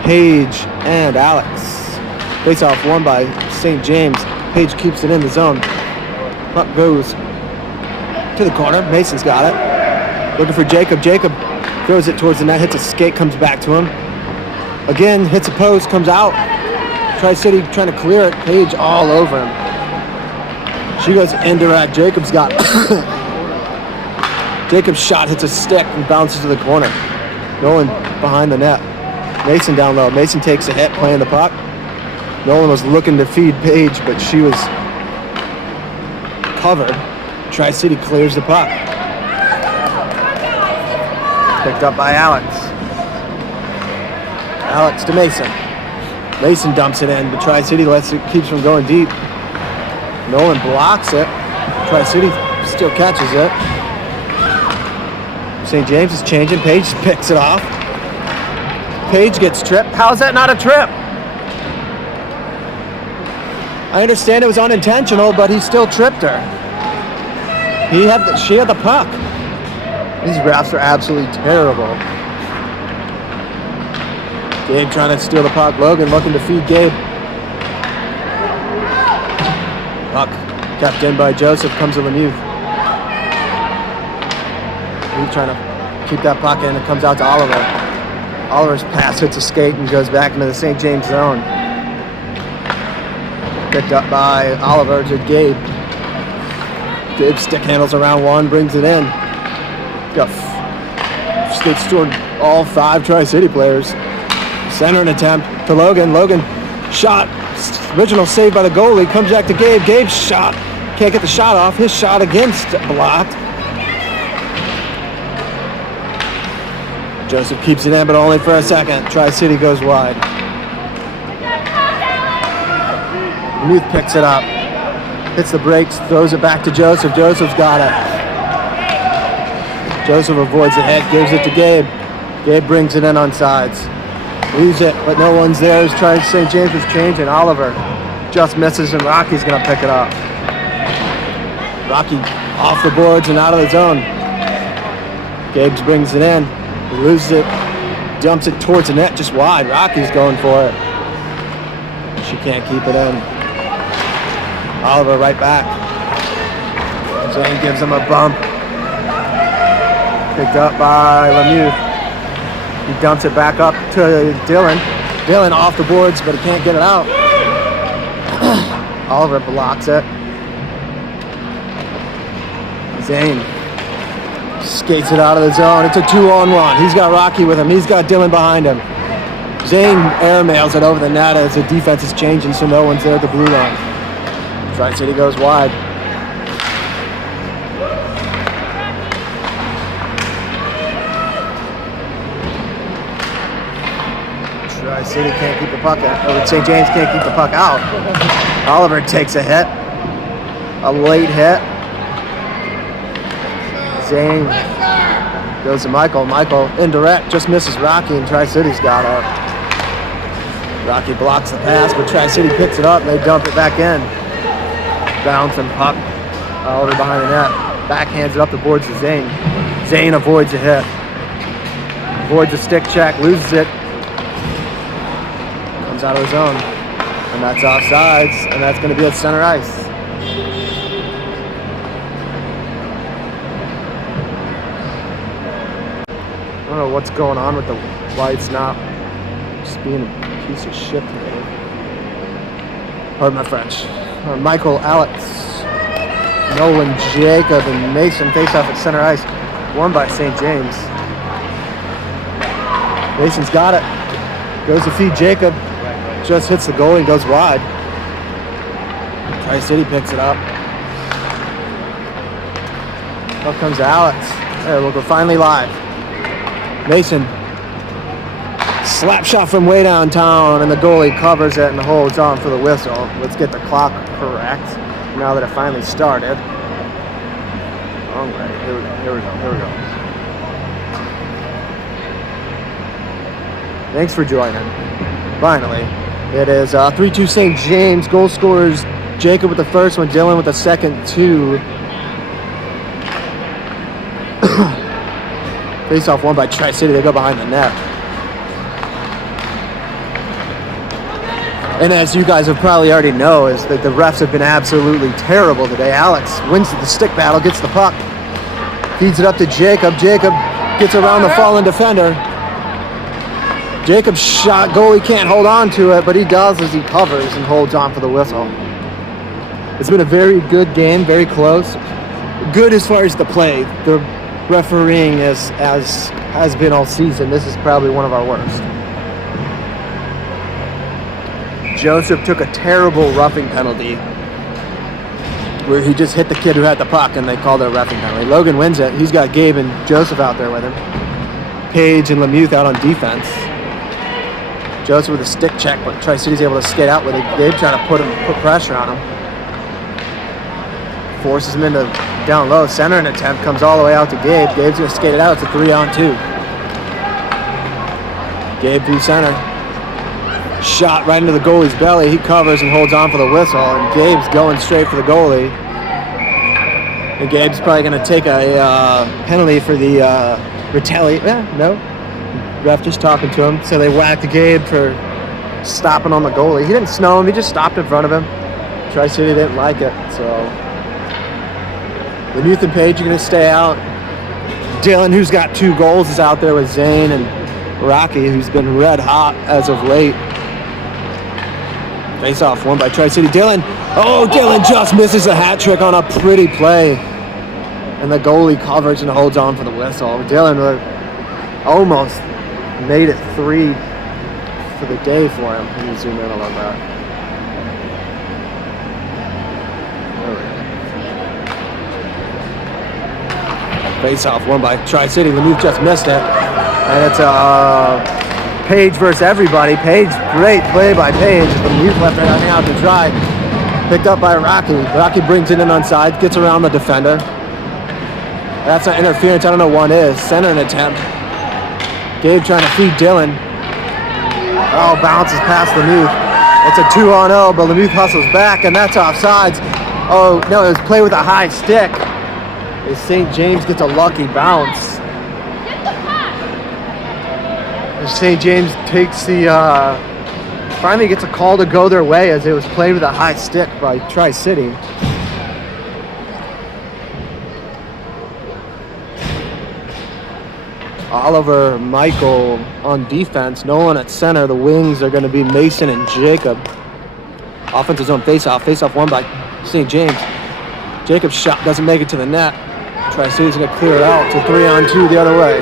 Page, and Alex. Face off won by St. James. Page keeps it in the zone. Puck goes to the corner. Mason's got it. Looking for Jacob. Jacob throws it towards the net, hits a skate, comes back to him. Again, hits a post, comes out. Tri-City trying to clear it. Page all over him. She goes indirect. Jacob's got it. Jacob's shot hits a stick and bounces to the corner. Nolan behind the net. Mason down low. Mason takes a hit playing the puck. Nolan was looking to feed Page, but she was covered. Tri-City clears the puck. Picked up by Alex. Alex to Mason. Mason dumps it in, but Tri-City keeps from going deep. Nolan blocks it. Tri-City still catches it. St. James is changing. Page picks it off. Page gets tripped. How's that not a trip? I understand it was unintentional, but he still tripped her. She had the puck. These refs are absolutely terrible. Gabe trying to steal the puck. Logan looking to feed Gabe. Puck kept in by Joseph, comes to Lemieux. He's trying to keep that puck in. It comes out to Oliver. Oliver's pass hits a skate and goes back into the St. James zone. Picked up by Oliver to Gabe. Gabe stick handles around one, brings it in. Got skates toward all 5 Tri-City players. Center an attempt to Logan. Logan shot. Original save by the goalie. Comes back to Gabe. Gabe's shot. Can't get the shot off. His shot against blocked. Joseph keeps it in, but only for a second. Tri-City goes wide. Muth picks it up. Hits the brakes. Throws it back to Joseph. Joseph's got it. Joseph avoids the hit. Gives it to Gabe. Gabe brings it in on sides. Leaves it, but no one's there. He's trying. St. James is changing. Oliver just misses, and Rocky's going to pick it up. Rocky off the boards and out of the zone. Gabe brings it in. He loses it. Dumps it towards the net, just wide. Rocky's going for it. She can't keep it in. Oliver right back. Zane gives him a bump. Picked up by Lemieux. He dumps it back up to Dylan. Dylan off the boards, but he can't get it out. Oliver blocks it. Zane skates it out of the zone. It's a 2-on-1. He's got Rocky with him. He's got Dylan behind him. Zane airmails it over the net as the defense is changing, so no one's there at the blue line. Tri-City goes wide. Tri-City can't keep the puck out. St. James can't keep the puck out. Oliver takes a hit. A late hit. Zane goes to Michael. Michael indirect, just misses Rocky, and Tri-City's got it. Rocky blocks the pass, but Tri-City picks it up and they dump it back in. Bouncing puck. Oliver behind the net. Backhands it up the boards to Zane. Zane avoids the hit. Avoids a stick check, loses it. Comes out of the zone. And that's offsides, and that's going to be at center ice. I don't know what's going on with the lights now. Just being a piece of shit today. Pardon my French. Michael, Alex, Nolan, Jacob, and Mason face off at center ice. Won by St. James. Mason's got it. Goes to feed Jacob. Just hits the goalie and goes wide. Tri-City picks it up. Up comes Alex. There, we'll go finally live. Mason. Slap shot from way downtown, and the goalie covers it and holds on for the whistle. Let's get the clock correct now that it finally started. Wrong way. Here we go. Thanks for joining. Finally, it is 3-2 St. James. Goal scorers, Jacob with the first one, Dylan with the second two. Face off won by Tri-City. They go behind the net. And as you guys have probably already know, is that the refs have been absolutely terrible today. Alex wins the stick battle, gets the puck, feeds it up to Jacob. Jacob gets around the fallen defender. Jacob's shot, goalie can't hold on to it, but he does as he covers and holds on for the whistle. It's been a very good game, very close. Good as far as the play. The refereeing as has been all season. This is probably one of our worst. Joseph took a terrible roughing penalty where he just hit the kid who had the puck and they called it a roughing penalty. Logan wins it. He's got Gabe and Joseph out there with him. Paige and Lemuth out on defense. Joseph with a stick check, but Tri-City's able to skate out with it. Gabe trying to put pressure on him. Forces him into down low. Centering attempt comes all the way out to Gabe. Gabe's going to skate it out. It's a 3-on-2. Gabe through center. Shot right into the goalie's belly. He covers and holds on for the whistle, and Gabe's going straight for the goalie. And Gabe's probably going to take a penalty for the retaliate. Yeah, no. Ref just talking to him. So they whacked Gabe for stopping on the goalie. He didn't snow him. He just stopped in front of him. Tri-City didn't like it. So Lemuth and Paige are going to stay out. Dylan, who's got 2 goals, is out there with Zane and Rocky, who's been red hot as of late. Face off won by Tri-City. Dylan just misses a hat trick on a pretty play. And the goalie covers and holds on for the whistle. Dylan almost made it 3 for the day for him. Let me zoom in a little bit. Face off won by Tri-City. Lemuth just missed it. And it's Paige versus everybody. Paige, great play by Paige. Lemuth left it out to dry. Picked up by Rocky. Rocky brings it in onside, gets around the defender. That's not interference. I don't know what is. Centering attempt. Gabe trying to feed Dylan. Oh, bounces past Lemuth. It's a 2-on-0, but Lemuth hustles back, and that's offsides. Oh, no, it was play with a high stick. As St. James gets a lucky bounce. St. James takes the, finally gets a call to go their way as it was played with a high stick by Tri-City. Oliver, Michael on defense, Nolan at center. The wings are going to be Mason and Jacob. Offensive zone face-off won by St. James. Jacob's shot doesn't make it to the net. Tri-City's going to clear it out. It's a 3-on-2 the other way.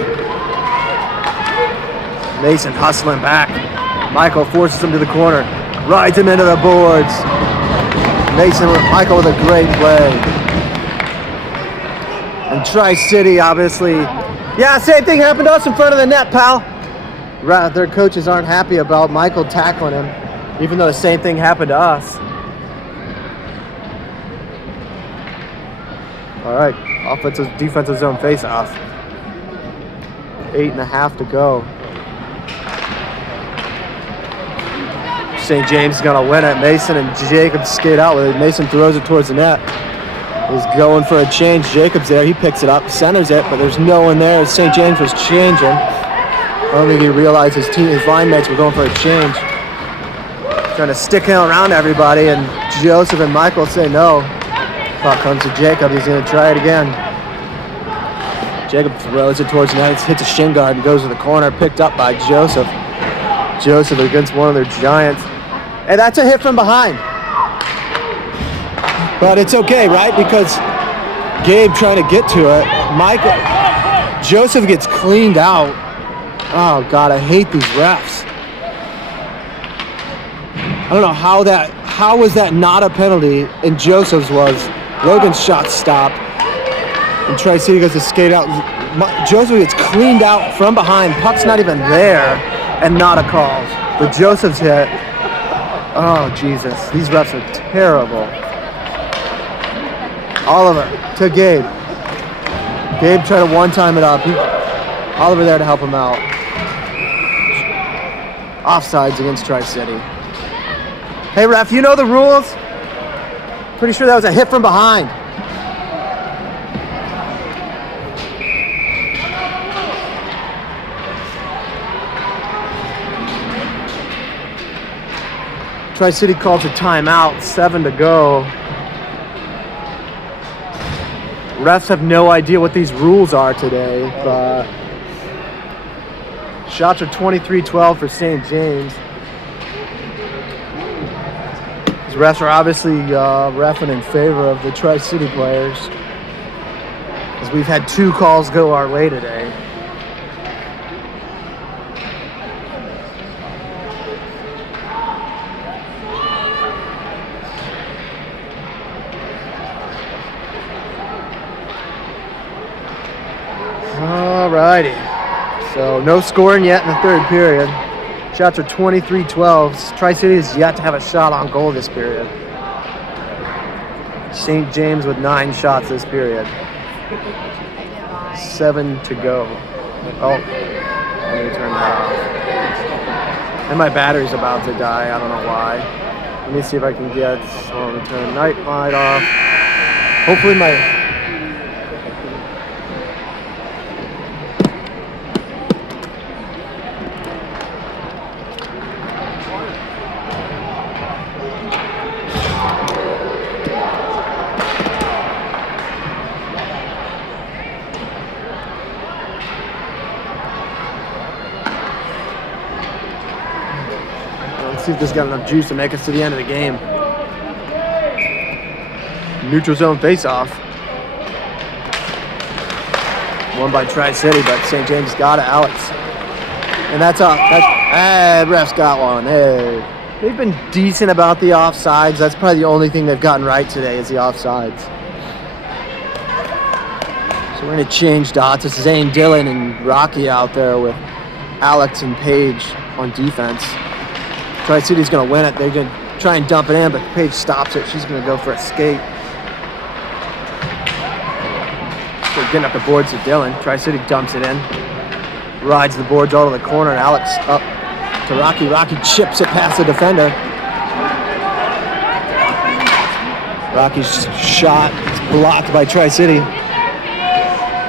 Mason hustling back. Michael forces him to the corner. Rides him into the boards. Michael with a great play. And Tri-City, obviously. Yeah, same thing happened to us in front of the net, pal. Their coaches aren't happy about Michael tackling him, even though the same thing happened to us. All right, defensive zone face-off. 8.5 to go. St. James is going to win it. Mason and Jacob skate out with it. Mason throws it towards the net. He's going for a change. Jacob's there. He picks it up, centers it, but there's no one there. St. James was changing. I don't think he realized his line mates were going for a change. Trying to stick him around everybody, and Joseph and Michael say no. Puck comes to Jacob. He's going to try it again. Jacob throws it towards the net. Hits a shin guard and goes to the corner. Picked up by Joseph. Joseph against one of their giants. And that's a hit from behind. But it's okay, right? Because Gabe trying to get to it. Joseph gets cleaned out. Oh, God, I hate these refs. I don't know how was that not a penalty and Joseph's was. Logan's shot stopped. And Tri-City goes to skate out. Joseph gets cleaned out from behind. Puck's not even there and not a call. But Joseph's hit. Oh, Jesus. These refs are terrible. Oliver to Gabe. Gabe tried to one-time it up. Oliver there to help him out. Offsides against Tri-City. Hey, ref, you know the rules? Pretty sure that was a hit from behind. Tri-City calls a timeout, 7 to go. Refs have no idea what these rules are today, but shots are 23-12 for St. James. These refs are obviously reffing in favor of the Tri-City players, as we've had 2 calls go our way today. Alrighty, so no scoring yet in the third period. Shots are 23-12. Tri-City has yet to have a shot on goal this period. St. James with 9 shots this period. 7 to go. Oh, let me turn that off. And my battery's about to die, I don't know why. Let me see if I can get, let me turn night light off. Hopefully my, let's see if this got enough juice to make us to the end of the game. Neutral zone face-off. Won by Tri-City, but St. James got it. Alex. And that's up. Ref's got one. Hey. They've been decent about the offsides. That's probably the only thing they've gotten right today is the offsides. So we're going to change dots. It's Zane Dillon and Rocky out there with Alex and Paige on defense. Tri-City's going to win it. They're going to try and dump it in, but Paige stops it. She's going to go for a skate. So getting up the boards to Dillon. Tri-City dumps it in. Rides the boards all to the corner, and Alex up to Rocky. Rocky chips it past the defender. Rocky's shot is blocked by Tri-City.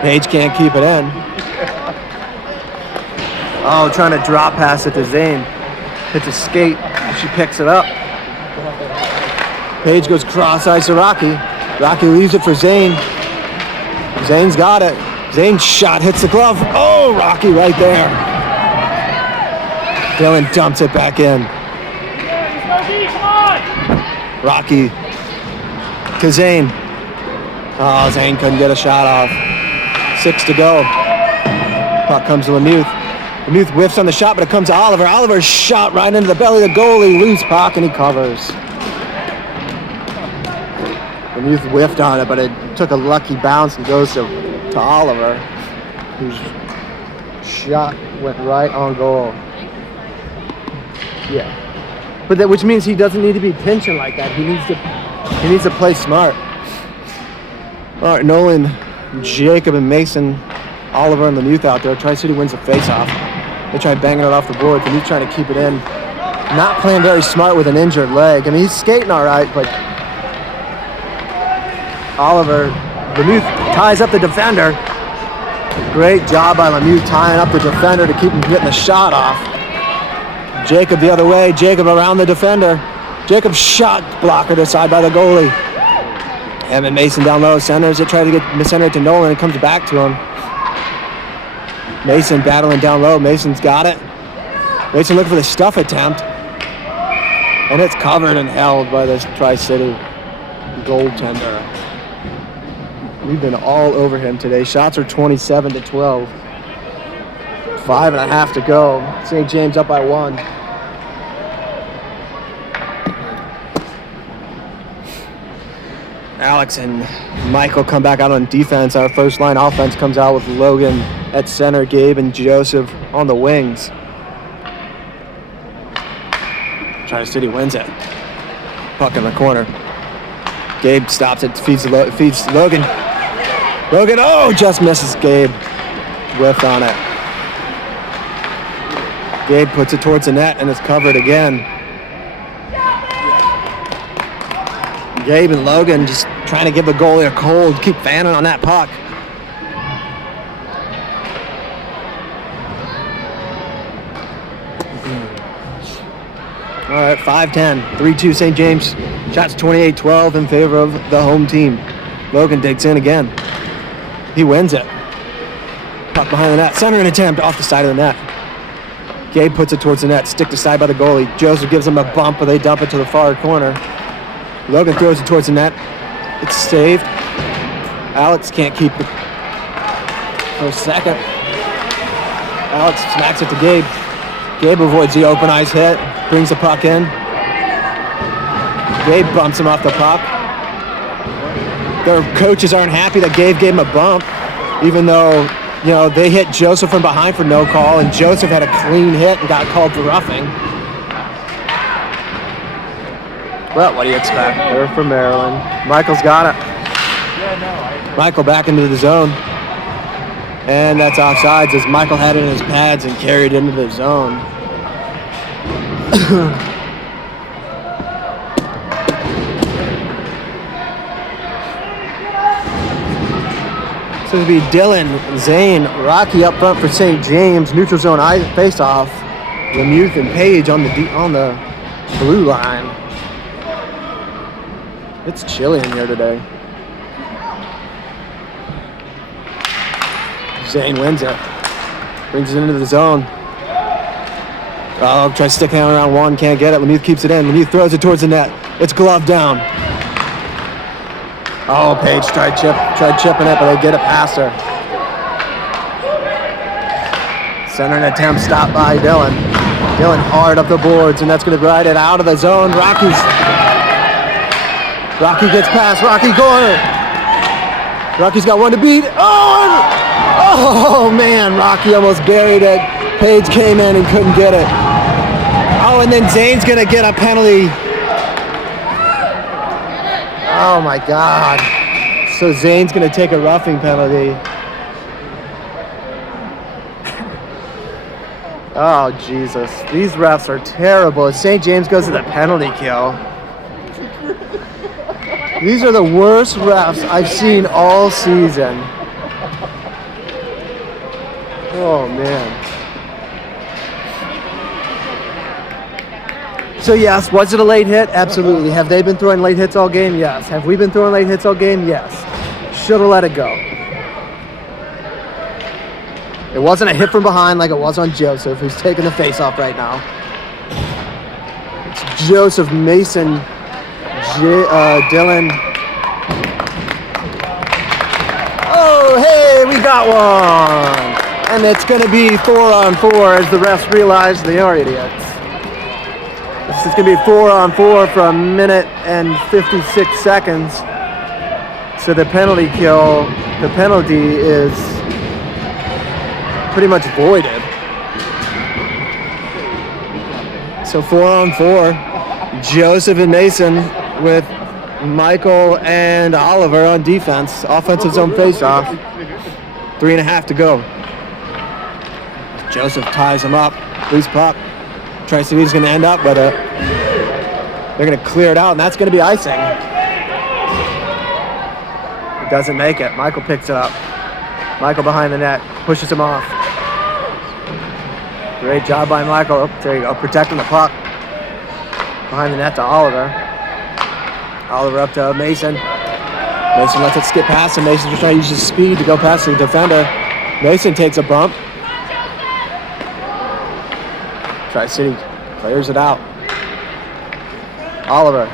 Paige can't keep it in. Oh, trying to drop pass it to Zane. Hits a skate, and she picks it up. Paige goes cross-ice to Rocky. Rocky leaves it for Zane. Zane's got it. Zane's shot hits the glove. Oh, Rocky right there. Dillon dumps it back in. Rocky to Zane. Oh, Zane couldn't get a shot off. 6 to go. Puck comes to Lemieux. Lemieux whiffs on the shot, but it comes to Oliver. Oliver's shot right into the belly of the goalie. Loose puck, and he covers. Lemieux whiffed on it, but it took a lucky bounce and goes to Oliver, whose shot went right on goal. Yeah. But that, which means he doesn't need to be pinching like that. He needs to play smart. All right, Nolan, Jacob, and Mason, Oliver, and Lemieux out there. Tri-City wins the face-off. They try banging it off the board. Lemieux trying to keep it in. Not playing very smart with an injured leg. I mean, he's skating all right, but Lemieux ties up the defender. Great job by Lemieux tying up the defender to keep him getting the shot off. Jacob the other way. Jacob around the defender. Jacob's shot blocker to side by the goalie. Evan Mason down low, centers it, try to get center to Nolan, and comes back to him. Mason battling down low. Mason's got it. Mason looking for the stuff attempt. And it's covered and held by this Tri-City goaltender. We've been all over him today. Shots are 27 to 12. 5.5 to go. St. James up by 1. Alex and Michael come back out on defense. Our first line offense comes out with Logan at center, Gabe and Joseph on the wings. Tri-City wins it. Puck in the corner. Gabe stops it, feeds Logan. Logan, oh, just misses Gabe. Whiffed on it. Gabe puts it towards the net and it's covered again. Gabe and Logan just trying to give the goalie a cold, keep fanning on that puck. All right, 5-10, 3-2 St. James. Shots 28-12 in favor of the home team. Logan digs in again. He wins it. Puck behind the net, centering attempt off the side of the net. Gabe puts it towards the net, stick aside by the goalie. Joseph gives him a bump, but they dump it to the far corner. Logan throws it towards the net. It's saved. Alex can't keep it for a second. Alex smacks it to Gabe. Gabe avoids the open ice hit, brings the puck in. Gabe bumps him off the puck. Their coaches aren't happy that Gabe gave him a bump, even though, you know, they hit Joseph from behind for no call, and Joseph had a clean hit and got called for roughing. Well, what do you expect? They're from Maryland. Michael's got it. Michael back into the zone. And that's offsides as Michael had it in his pads and carried into the zone. So it'll be Dylan, Zane, Rocky up front for St. James. Neutral zone face-off. Lemuth and Page on the blue line. It's chilly in here today. Zane wins it. Brings it into the zone. Oh, tries sticking out around one, can't get it. Lemuth keeps it in. Lemuth throws it towards the net. It's glove down. Oh, Page tried chipping it, but they get it past her. Centering attempt stopped by Dylan. Dylan hard up the boards, and that's going to ride it out of the zone. Rocky gets past. Rocky going. Rocky's got one to beat. Oh, man. Rocky almost buried it. Page came in and couldn't get it. Oh, and then Zane's going to get a penalty. Oh, my God. So Zane's going to take a roughing penalty. Oh, Jesus. These refs are terrible. St. James goes to the penalty kill. These are the worst refs I've seen all season. Oh, man. So, yes, was it a late hit? Absolutely. Have they been throwing late hits all game? Yes. Have we been throwing late hits all game? Yes. Should have let it go. It wasn't a hit from behind like it was on Joseph, who's taking the face-off right now. It's Joseph, Mason, Dylan. Oh, hey, we got one. And it's going to be 4-on-4 as the refs realize they are idiots. This is going to be 4-on-4 for a minute and 56 seconds. So the penalty is pretty much voided. So 4-on-4, Joseph and Mason with Michael and Oliver on defense. Offensive zone face-off. 3.5 to go. Joseph ties him up. Loose puck. Tries to see he's going to end up, but they're going to clear it out, and that's going to be icing. It doesn't make it. Michael picks it up. Michael behind the net. Pushes him off. Great job by Michael. Oh, there you go. Protecting the puck. Behind the net to Oliver. Oliver up to Mason. Mason lets it skip past him. Mason's just trying to use his speed to go past the defender. Mason takes a bump. Tri-City clears it out. Oliver.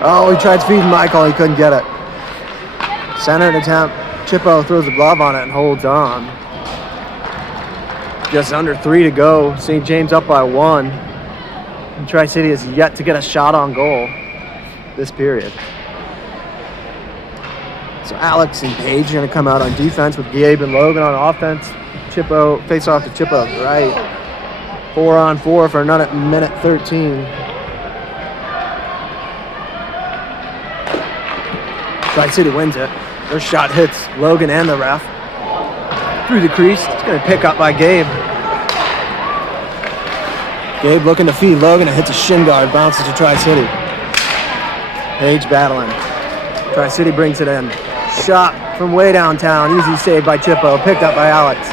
Oh, he tried feeding Michael. He couldn't get it. Centered attempt. Chippo throws a glove on it and holds on. Just under 3 to go. St. James up by 1. And Tri-City has yet to get a shot on goal this period. So Alex and Paige are going to come out on defense with Gabe and Logan on offense. Chippo, face off to Chippo right. 4-on-4 for another minute 13. Tri-City wins it. Their shot hits Logan and the ref. Through the crease. It's going to pick up by Gabe. Gabe looking to feed Logan. It hits a shin guard. Bounces to Tri-City. Page battling. Tri-City brings it in. Shot from way downtown. Easy save by Chippo. Picked up by Alex.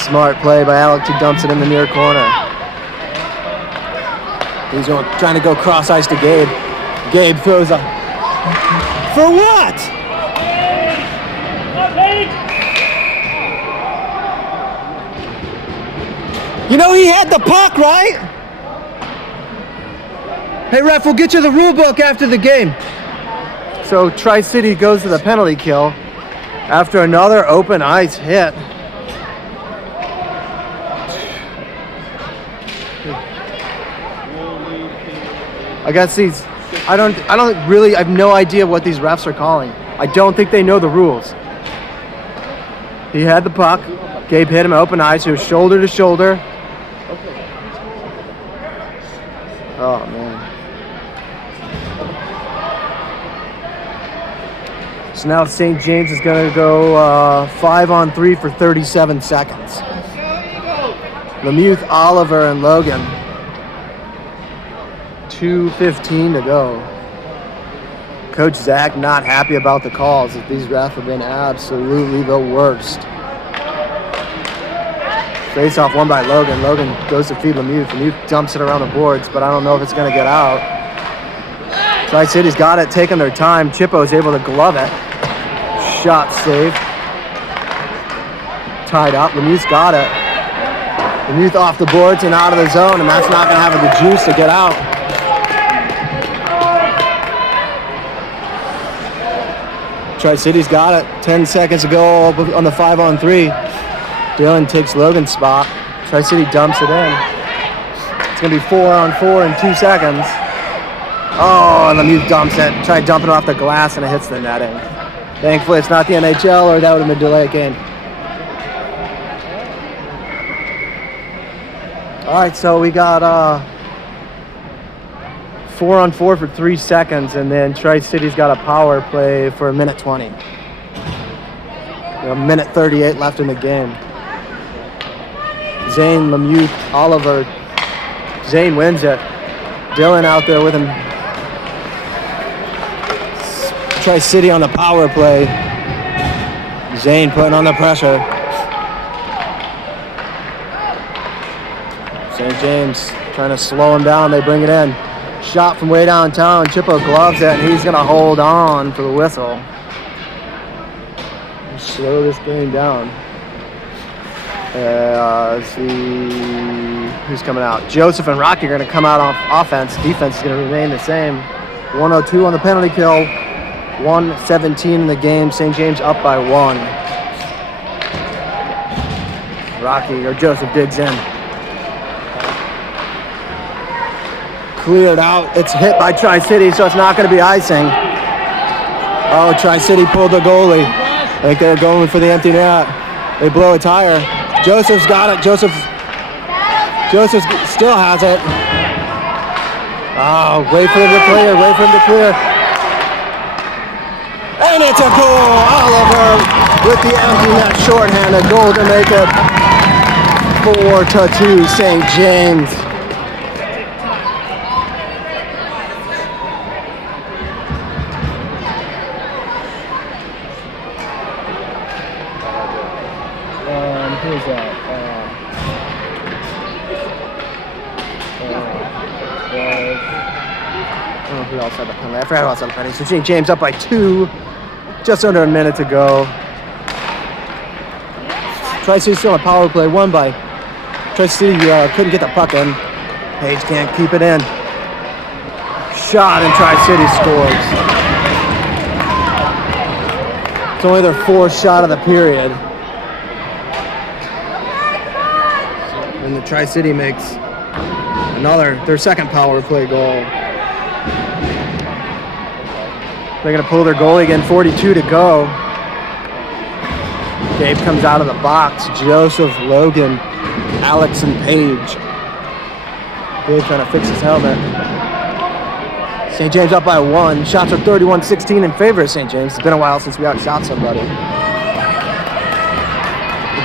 Smart play by Alex who dumps it in the near corner. He's trying to go cross ice to Gabe. Gabe throws a... For what? You know he had the puck, right? Hey ref, we'll get you the rule book after the game. So Tri-City goes to the penalty kill after another open ice hit. I guess I have no idea what these refs are calling. I don't think they know the rules. He had the puck. Gabe hit him open ice. It was shoulder to shoulder. Oh, man. So now St. James is going to go 5-on-3 for 37 seconds. Lemuth, Oliver, and Logan. 2:15 to go. Coach Zach not happy about the calls. These refs have been absolutely the worst. Face off won by Logan. Logan goes to feed Lemuth. Lemuth dumps it around the boards, but I don't know if it's going to get out. Tri-City's got it, taking their time. Chippo is able to glove it. Shot saved. Tied up. Lemuth's got it. Lemuth off the boards and out of the zone, and that's not going to have the juice to get out. Tri-City's got it. 10 seconds to go on the 5-on-3. Dylan takes Logan's spot. Tri-City dumps it in. It's going to be 4-on-4 in 2 seconds. Oh, and Lemuth dumps it. Tried dumping it off the glass, and it hits the netting. Thankfully, it's not the NHL, or that would have been a delayed game. All right, so we got 4-on-4 for 3 seconds, and then Tri-City's got a power play for 1:20. A 1:38 left in the game. Zane, Lemuth, Oliver. Zane wins it. Dylan out there with him. Tri-City on the power play. Zane putting on the pressure. St. James trying to slow him down. They bring it in. Shot from way downtown. Chippo gloves it, and he's going to hold on for the whistle. Slow this game down. Let's see who's coming out. Joseph and Rocky are going to come out on offense. Defense is going to remain the same. 1:02 on the penalty kill. 1:17 in the game. St. James up by 1. Rocky or Joseph digs in. Cleared out. It's hit by Tri-City, so it's not going to be icing. Oh, Tri-City pulled the goalie. I think they're going for the empty net. They blow a tire. Joseph's got it. Joseph still has it. Oh, wait for him to clear. Wait for him to clear. And it's a goal. Oliver with the empty net shorthanded goal to make it 4-2 St. James. Who's that? Who else had the penalty? I forgot who else had the penalty. So St. James up by 2. Just under a minute to go. Tri-City still on a power play. Won by Tri-City. Couldn't get the puck in. Page can't keep it in. Shot and Tri-City scores. It's only their 4th shot of the period. And the Tri-City makes their second power play goal. They're going to pull their goalie again, 42 to go. Gabe comes out of the box. Joseph, Logan, Alex, and Page. Gabe trying to fix his helmet. St. James up by 1. Shots are 31-16 in favor of St. James. It's been a while since we outshot somebody.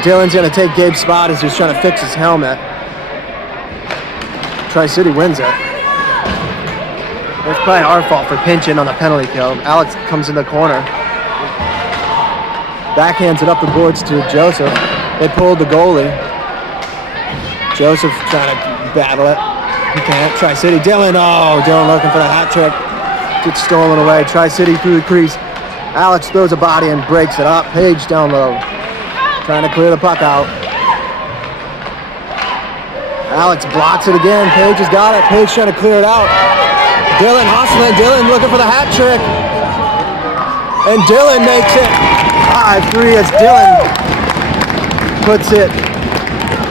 Dylan's going to take Gabe's spot as he's trying to fix his helmet. Tri-City wins it. It's probably our fault for pinching on the penalty kill. Alex comes in the corner. Backhands it up the boards to Joseph. They pulled the goalie. Joseph trying to battle it. He can't. Tri-City. Dylan. Oh, Dylan looking for the hat trick. Gets stolen away. Tri-City through the crease. Alex throws a body and breaks it up. Page down low. Trying to clear the puck out. Alex blocks it again. Page has got it. Page trying to clear it out. Dylan hustling. Dylan looking for the hat trick. And Dylan makes it 5-3 as Dylan puts it,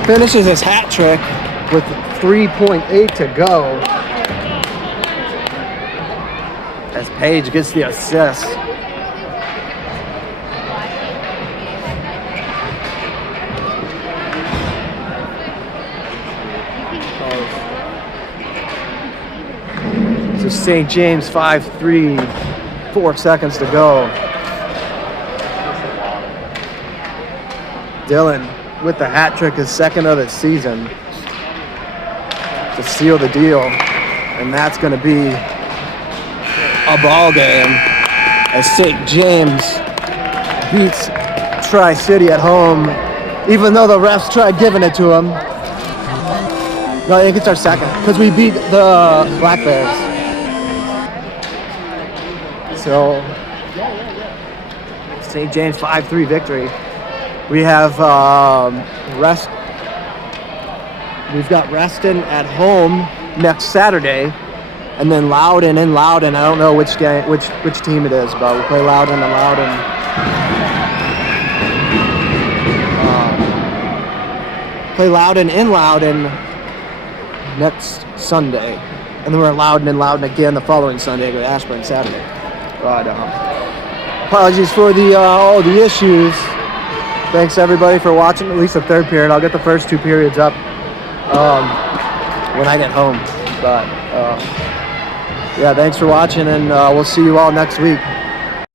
finishes his hat trick with 3.8 to go. As Page gets the assist. So St. James 5-3, 4 seconds to go. Dylan with the hat trick, his second of the season, to seal the deal. And that's going to be a ball game as St. James beats Tri-City at home, even though the refs tried giving it to him. No, I think it's our second, because we beat the Black Bears. So, St. James 5-3 victory. We have We've got Reston at home next Saturday, and then Loudon in Loudon. I don't know which game, which team it is, but we play Loudon and Loudon. Play Loudon in Loudon next Sunday, and then we're at Loudon and Loudon again the following Sunday. Go to Ashburn Saturday. But apologies for all the issues. Thanks everybody for watching at least the third period. I'll get the first 2 periods up when I get home. But yeah, thanks for watching, and we'll see you all next week.